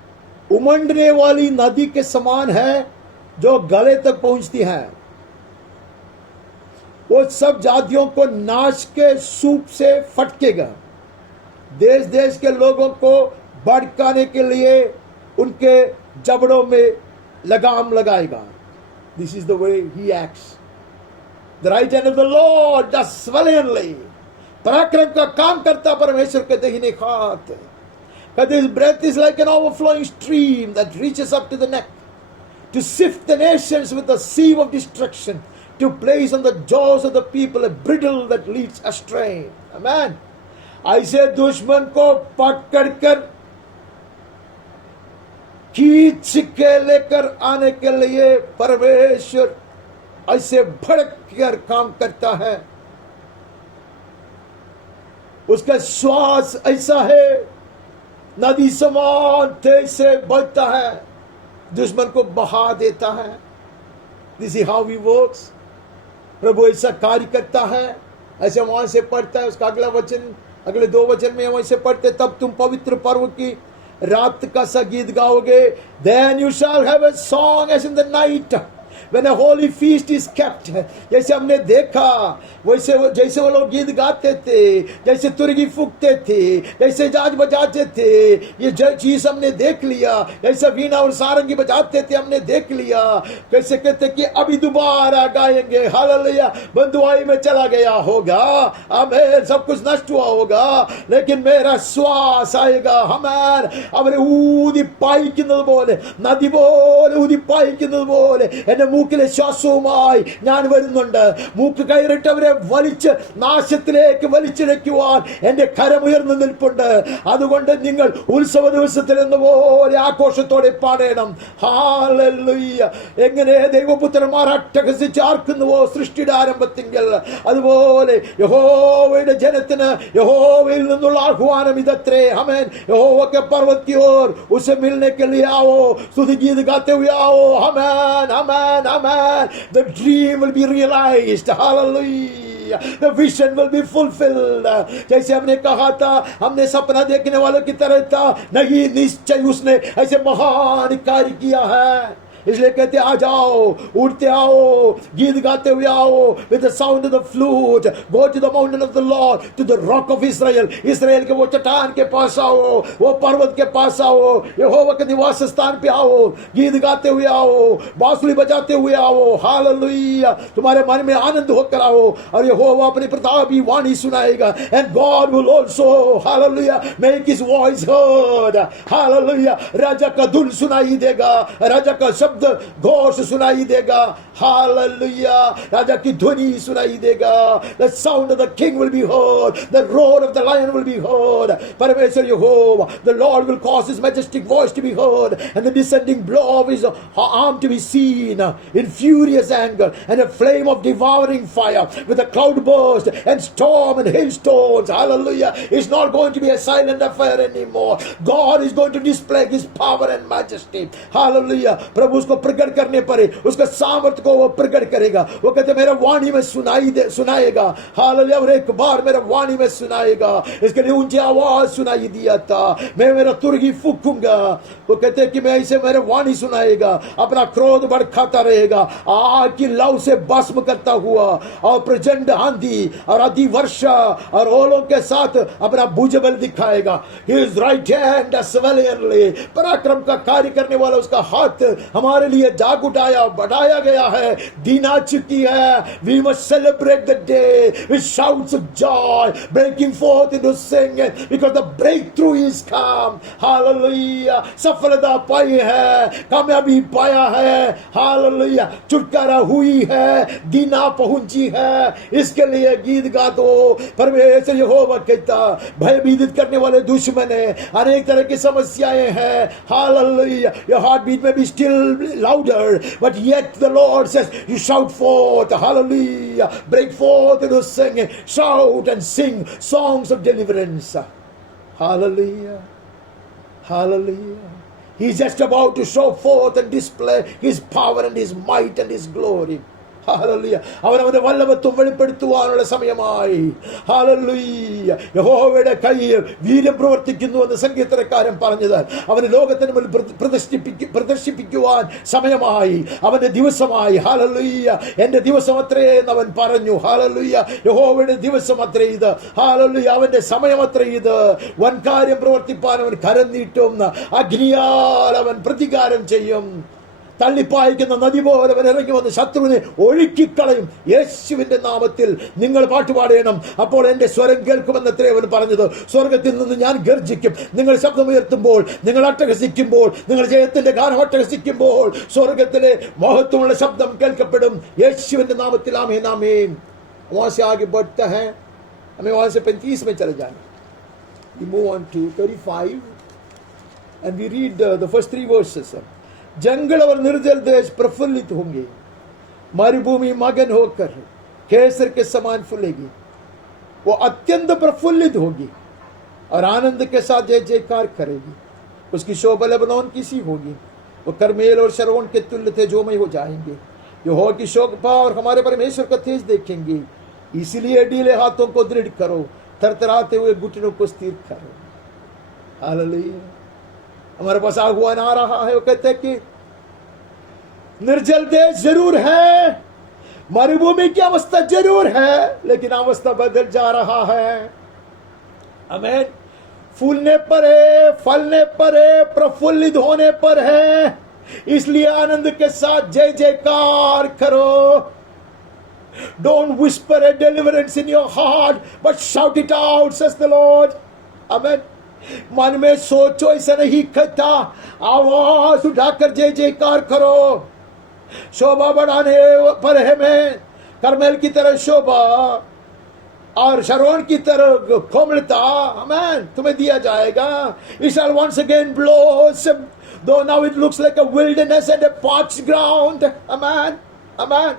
उमंडने वाली नदी के समान है जो गले तक पहुंचती है। वो सब जातियों को नाश के सूप से फटकेगा, देश देश के लोगों को भड़काने के लिए उनके जबड़ों में लगाम लगाएगा। This is the way he acts. The right hand of the Lord does valiantly. पराक्रम का काम करता परमेश्वर के दाहिने हाथ। But his breath is like an overflowing stream that reaches up to the neck, to sift the nations with a sieve of destruction, to place on the jaws of the people a bridle that leads astray. Amen. ऐसे दुश्मन को पकड़ कर खींच के लेकर आने के लिए परमेश्वर ऐसे भड़क कर काम करता है। उसका श्वास ऐसा है, नदी समान तेज से बहता है, दुश्मन को बहा देता है। This is how he works. प्रभु ऐसा कार्य करता है। ऐसे वहां से पढ़ता है, उसका अगला वचन, अगले 2 वचन में हम ऐसे पढ़ते, तब तुम पवित्र पर्व की रात का सा गीत गाओगे। Then you shall have a song as in the night when a holy feast is kept. जैसे हमने देखा वैसे जैसे वो लोग गीत गाते थे, जैसे तुरगी फूकते थे, जैसे जाज बजाते थे, ये चीज हमने देख लिया। जैसे वीणा और सारंगी बजाते थे हमने देख लिया। कैसे कहते कि अभी दोबारा गाएंगे। हालेलुया। बंधुआई में चला गया होगा, आमेन, सब कुछ नष्ट हुआ होगा, लेकिन मेरा श्वास आएगा। हमार അവരെ ഊതിപ്പായിക്കുന്നത് പോലെ, നദി പോലെ ഊതിപ്പായിക്കുന്നത് പോലെ എന്റെ മൂക്കിലെ ശ്വാസവുമായി ഞാൻ വരുന്നുണ്ട്. മൂക്ക് കയറിട്ടവരെ വലിച്ച് നാശത്തിലേക്ക് വലിച്ചിഴയ്ക്കുവാൻ എന്റെ കരമുയർന്നു നിൽപ്പുണ്ട്. അതുകൊണ്ട് നിങ്ങൾ ഉത്സവ ദിവസത്തിൽ എന്ന പോലെ ആഘോഷത്തോടെ പാടണം. ഹല്ലേലൂയ. എങ്ങനെ ദൈവപുത്രന്മാർ അട്ടഹസിച്ച് ആർക്കുന്നുവോ സൃഷ്ടിയുടെ ആരംഭത്തിങ്കൽ, അതുപോലെ യഹോവയുടെ ജനത്തിന് യഹോവയിൽ നിന്നുള്ള ആഹ്വാനം ഇതത്രേ. ആമേൻ. യഹോവ के पर्वत की ओर उसे मिलने के लिए आओ, स्तुति गीत गाते हुए आओ. आमेन, आमेन, आमेन. The dream will be realized. Hallelujah. The vision will be fulfilled. जैसे हमने कहा था, हमने सपना देखने वालों की तरह था नहीं, निश्चय उसने ऐसे महान कार्य किया है। इसलिए कहते आ जाओ, उठते आओ, गीत गाते हुए आओ, with the sound of the flute, go to the mountain of the Lord, to the rock of Israel. Israel के वो चट्टान के पास आओ, वो पर्वत के पास आओ, यहोवा के निवास स्थान पे आओ, गीत गाते हुए आओ, बांसुरी बजाते हुए आओ. हालेलुया. तुम्हारे मन में आनंद होकर आओ और यहोवा अपनी प्रतापी वाणी सुनाएगा. And God will also, hallelujah, make his voice heard. Hallelujah. राजा का धुन सुनाई देगा, राजा का शब्द शब्द घोष सुनाई देगा, हालेलुया, राजा की ध्वनि सुनाई देगा, the sound of the king will be heard, the roar of the lion will be heard, परमेश्वर यहोवा, the Lord will cause his majestic voice to be heard, and the descending blow of his arm to be seen in furious anger, and a flame of devouring fire with a cloud burst and storm and hailstones, hallelujah. It's not going to be a silent affair anymore. God is going to display his power and majesty, hallelujah. प्रभु उसको प्रकट करने पर उसका सामर्थ्य को वो प्रकट करेगा। वो कहते मेरा वाणी में सुनाएगा, हालेलुया, और एक बार मेरा वाणी में सुनाएगा। इसके लिए ऊंची आवाज सुनाई दिया था, मैं मेरा तुरगी फूकूंगा। वो कहते कि मैं इसे मेरे वाणी सुनाएगा, अपना क्रोध भड़काता रहेगा, आग की लौ से भस्म करता हुआ, और प्रचंड आंधी और अति वर्षा और ओलों के साथ अपना भुजबल दिखाएगा। His right hand valiantly, पराक्रम का कार्य करने वाला उसका हाथ हमारे लिए जाग उठाया, बढ़ाया गया है। दिन आ चुकी है। We must celebrate the day with shouts of joy, breaking forth into singing, because the breakthrough is come. Hallelujah, सफलता पाई है, कामयाबी पाया है, हालेलुया, छुटकारा हुई है, दिन आ पहुंची है। इसके लिए गीत गा दो। परमेश्वर यहोवा कहता, भयभीत करने वाले दुश्मन है, अनेक तरह की समस्याएं हैं, hallelujah, your heartbeat may be still louder, but yet the Lord says you shout forth, hallelujah, break forth into singing, shout and sing songs of deliverance, hallelujah, hallelujah. He's just about to show forth and display his power and his might and his glory. Hallelujah. അവൻ അവന്റെ വല്ലഭത്വം വെളിപ്പെടുത്തുവാനുള്ള സമയമായി. Hallelujah. യഹോവയുടെ കൈയിൽ വീര്യം പ്രവർത്തിക്കുന്നു എന്ന് സങ്കീർത്തനക്കാരൻ പറഞ്ഞത് അവന് ലോകത്തിന് മുന്നിൽ പ്രദർശിപ്പിക്കുവാൻ സമയമായി, അവന്റെ ദിവസമായി. ഹല്ലേലൂയ. എന്റെ ദിവസം അത്രേ എന്ന് അവൻ പറഞ്ഞു. ഹല്ലേലൂയ. യഹോവയുടെ ദിവസം അത്രേ ഇത്. ഹല്ലേലൂയ. അവന്റെ സമയം അത്രേ ഇത്. വൻകാര്യം പ്രവർത്തിപ്പാൻ അവൻ കരം നീട്ടും, അഗ്നിയാൽ അവൻ പ്രതികാരം ചെയ്യും. തള്ളിപ്പായിക്കുന്ന നദി പോലെ അവൻ ഇറങ്ങി വന്ന് ശത്രുവിനെ ഒഴുക്കിക്കളയും. യേശുവിന്റെ നാമത്തിൽ നിങ്ങൾ പാട്ടുപാടണം, അപ്പോൾ എന്റെ സ്വരം കേൾക്കുമെന്നത്രേ അവൻ പറഞ്ഞത്. സ്വർഗത്തിൽ നിന്ന് ഞാൻ ഗർജിക്കും. നിങ്ങൾ ശബ്ദമുയർത്തുമ്പോൾ, നിങ്ങൾ അട്ടഹസിക്കുമ്പോൾ, നിങ്ങൾ ജയത്തിന്റെ ഗാനം അട്ടഹസിക്കുമ്പോൾ സ്വർഗത്തിലെ മഹത്വമുള്ള ശബ്ദം കേൾക്കപ്പെടും. യേശുവിന്റെ നാമത്തിൽ ആമേൻ, ആമേൻ. वहां से आगे बढ़ता है, हमें वहां से 35 में चले जाना. We move on to 35 and we read the first 3 verses. जंगल और निर्जल देश प्रफुल्लित होंगे, मरुभूमि मगन होकर केसर के समान फूलेगी। वो अत्यंत प्रफुल्लित होगी और आनंद के साथ जय जयकार करेगी। उसकी शोभा लेबनोन की सी होगी, वो करमेल और शरोन के तुल्य तेजोमय हो जाएंगे। यहोवा की शोभा और हमारे परमेश्वर का तेज देखेंगे। इसलिए ढीले हाथों को दृढ़ करो, थरथराते हुए घुटनों को स्थिर करो। हालेलुया। हमारे पास आह्वान आ रहा है, वो कहते हैं कि निर्जल देश जरूर है, मरुभूमि की अवस्था जरूर है, लेकिन अवस्था बदल जा रहा है। आमीन। फूलने पर है, फलने पर है, प्रफुल्लित होने पर है, इसलिए आनंद के साथ जय जयकार करो। Don't whisper a deliverance in your heart, but shout it out, says the Lord. Amen. मन में सोचो ऐसा नहीं कहता, आवाज उठाकर जय जयकार करो। शोभा बढ़ाने पर है मैं, करमेल की तरह शोभा और शरोन की तरह कोमलता, आमेन, तुम्हें दिया जाएगा। It shall once again blossom, though now it looks like a wilderness and a parched ground. Amen, amen.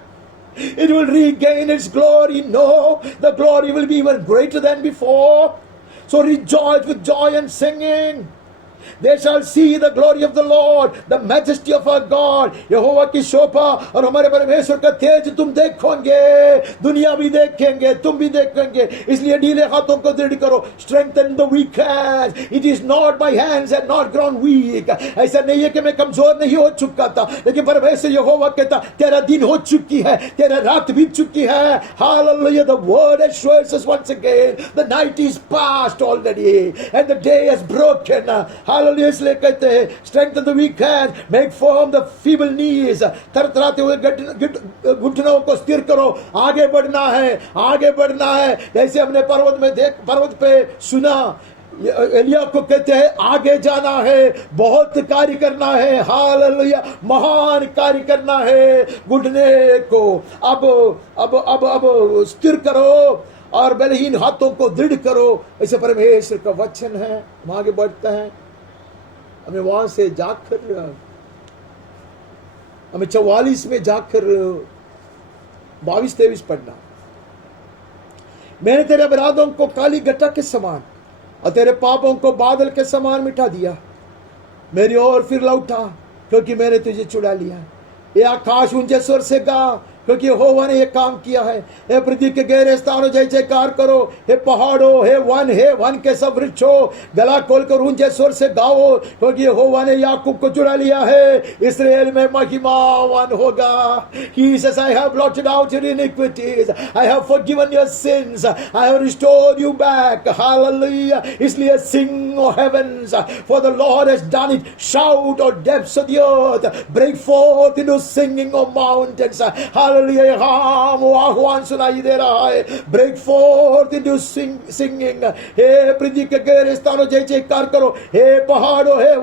It will regain its glory. No, the glory will be even greater than before. So rejoice with joy and singing. They shall see the glory of the Lord, the majesty of our God. यहोवा की शोभा और हमारे परमेश्वर का तेज तुम देखोगे, दुनिया भी देखेंगे, तुम भी देखेंगे। इसलिए ढीले हाथों को दृढ़ करो। Strengthen the weak hands. It is not my hands have not grown weak. ऐसा नहीं है कि मैं कमजोर नहीं हो चुका था, लेकिन परमेश्वर यहोवा कहता तेरा दिन हो चुकी है, तेरा रात बीत चुकी है। Hallelujah. The word assures us once again, the night is past already and the day has broken. Hallelujah. इसलिए कहते हैं strengthen the weak hand, make firm the feeble knees. थरथराते हुए घुटनों को स्थिर करो। आगे बढ़ना है, आगे बढ़ना है। जैसे हमने पर्वत पे सुना, एलिया को कहते हैं आगे जाना है, बहुत कार्य करना है, हालेलुया, महान कार्य करना है। घुटने को अब स्थिर करो और बलहीन हाथों को दृढ़ करो, ऐसे परमेश्वर का वचन है। हम आगे बढ़ते हैं, हमें वहां से जाकर हमें 44 में जाकर 22-23 पढ़ना। मैंने तेरे अपराधों को काली गट्टा के समान और तेरे पापों को बादल के समान मिटा दिया। मेरी ओर फिर लौटा, क्योंकि मैंने तुझे छुड़ा लिया। ये आकाश ऊंचे स्वर से गा, क्योंकि यहोवा ने ये काम किया है। हे पृथ्वी के गहरे स्थानों जय जयकार करो, हे पहाड़ों, हे वन के सब वृक्षों, गला खोलकर ऊंचे स्वर से गाओ, क्योंकि यहोवा ने याकूब को चुरा लिया है, इस्राएल में महिमावान होगा। He says, I have blotted out your iniquities, I have forgiven your sins, I have restored you back. Hallelujah. इसलिए sing, O heavens, for the Lord has done it. Shout, O depths of the earth, break forth into singing, O mountains. Hallelujah. आह्वान सुनाई दे रहा है, break forth into singing. हे पृथ्वी के गहरे स्थानों जय जयकार करो, हे पहाड़ों, हे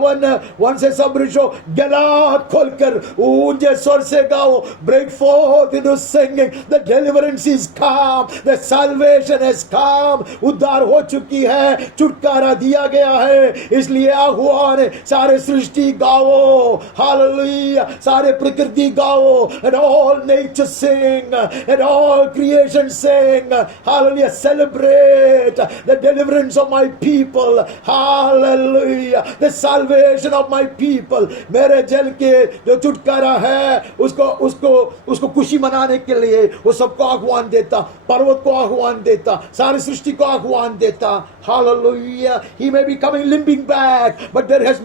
वन से सब वृक्षों, गला खोलकर ऊंचे स्वर से गाओ। Break forth into singing. The deliverance is come, the salvation has come. उद्धार हो चुकी है, छुटकारा दिया गया है, इसलिए आह्वान है, सारे सृष्टि गाओ, हालेलुया, सारे प्रकृति गाओ, and all nature sing, and all creation sing, hallelujah, celebrate the deliverance of my people, hallelujah, the salvation of my people। मेरे जल के जो छुटकारा है उसको खुशी मनाने के लिए वो सबको आह्वान देता, पर्वत को आह्वान देता, सारी सृष्टि को आह्वान देता, hallelujah। He may be coming limping back, but there has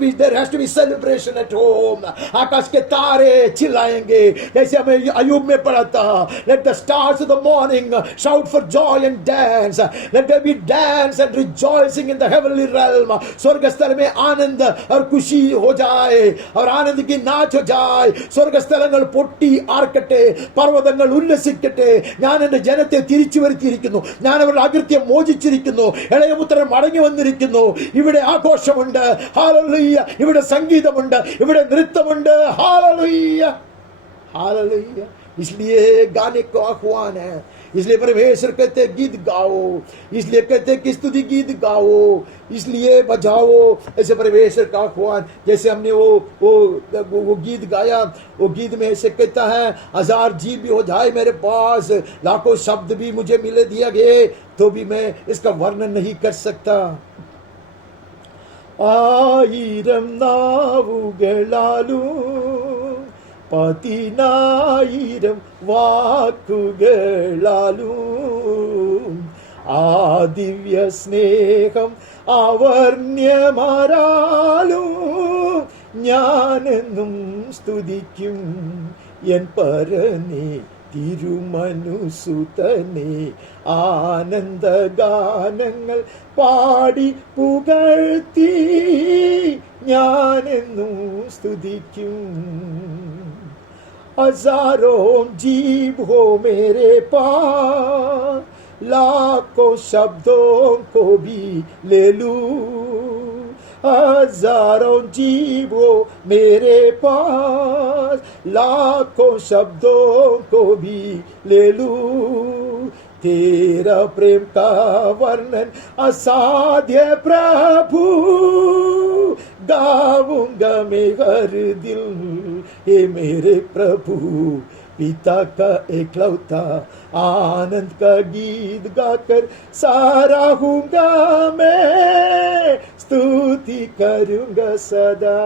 to be celebration at home। आकाश के तारे चिल्लाएंगे, जैसे हमें अयूब में पढ़ा था, let the stars of the morning shout for joy and dance, let there be dance and rejoicing in the heavenly realm। स्वर्ग स्थल में आनंद और खुशी हो जाए और आनंद की नाच हो जाए। സ്വർഗ സ്ഥലങ്ങൾ പൊട്ടി ആർക്കട്ടെ, പർവ്വതങ്ങൾ ഉല്ലസിക്കട്ടെ। ഞാൻ എന്റെ ജനത്തെ തിരിച്ചു വരുത്തിയിരിക്കുന്നു, ഞാൻ അവരുടെ അകൃത്യം മോചിച്ചിരിക്കുന്നു, ഇളയപുത്രൻ മടങ്ങി വന്നിരിക്കുന്നു। ഇവിടെ ആഘോഷമുണ്ട്, हालेलुया, ഇവിടെ സംഗീതമുണ്ട്, ഇവിടെ നൃത്തമുണ്ട്, हालेलुया, हालेलुया। इसलिए गाने को आह्वान है, इसलिए परमेश्वर कहते गीत गाओ, इसलिए कहते कि स्तुति गीत गाओ, इसलिए बजाओ, ऐसे परमेश्वर का आह्वान। जैसे हमने वो गीत गाया, वो गीत में ऐसे कहता है, 1000 जीव भी हो जाए मेरे पास, लाखों शब्द भी मुझे मिले दिया गए, तो भी मैं इसका वर्णन नहीं कर सकता। 1000 നാവുകളാലും 10,000 വാക്കുകളാലും ആ ദിവ്യ സ്നേഹം അവർണ്യമാരാലും ഞാനെന്നും സ്തുതിക്കും എൻ പരനേ തിരുമനുസുതനെ। ആനന്ദഗാനങ്ങൾ പാടി പുകഴ്ത്തി ഞാനെന്നും സ്തുതിക്കും। हजारों जीव हो मेरे पास, लाखों शब्दों को भी ले लूं। हजारों जीव हो मेरे पास, लाखों शब्दों को भी ले लूं। तेरा प्रेम का वर्णन असाध्य प्रभु, गाऊंगा मैं हर दिल। हे मेरे प्रभु, पिता का एकलौता, आनंद का गीत गाकर सराहूंगा मैं, स्तुति करूंगा सदा।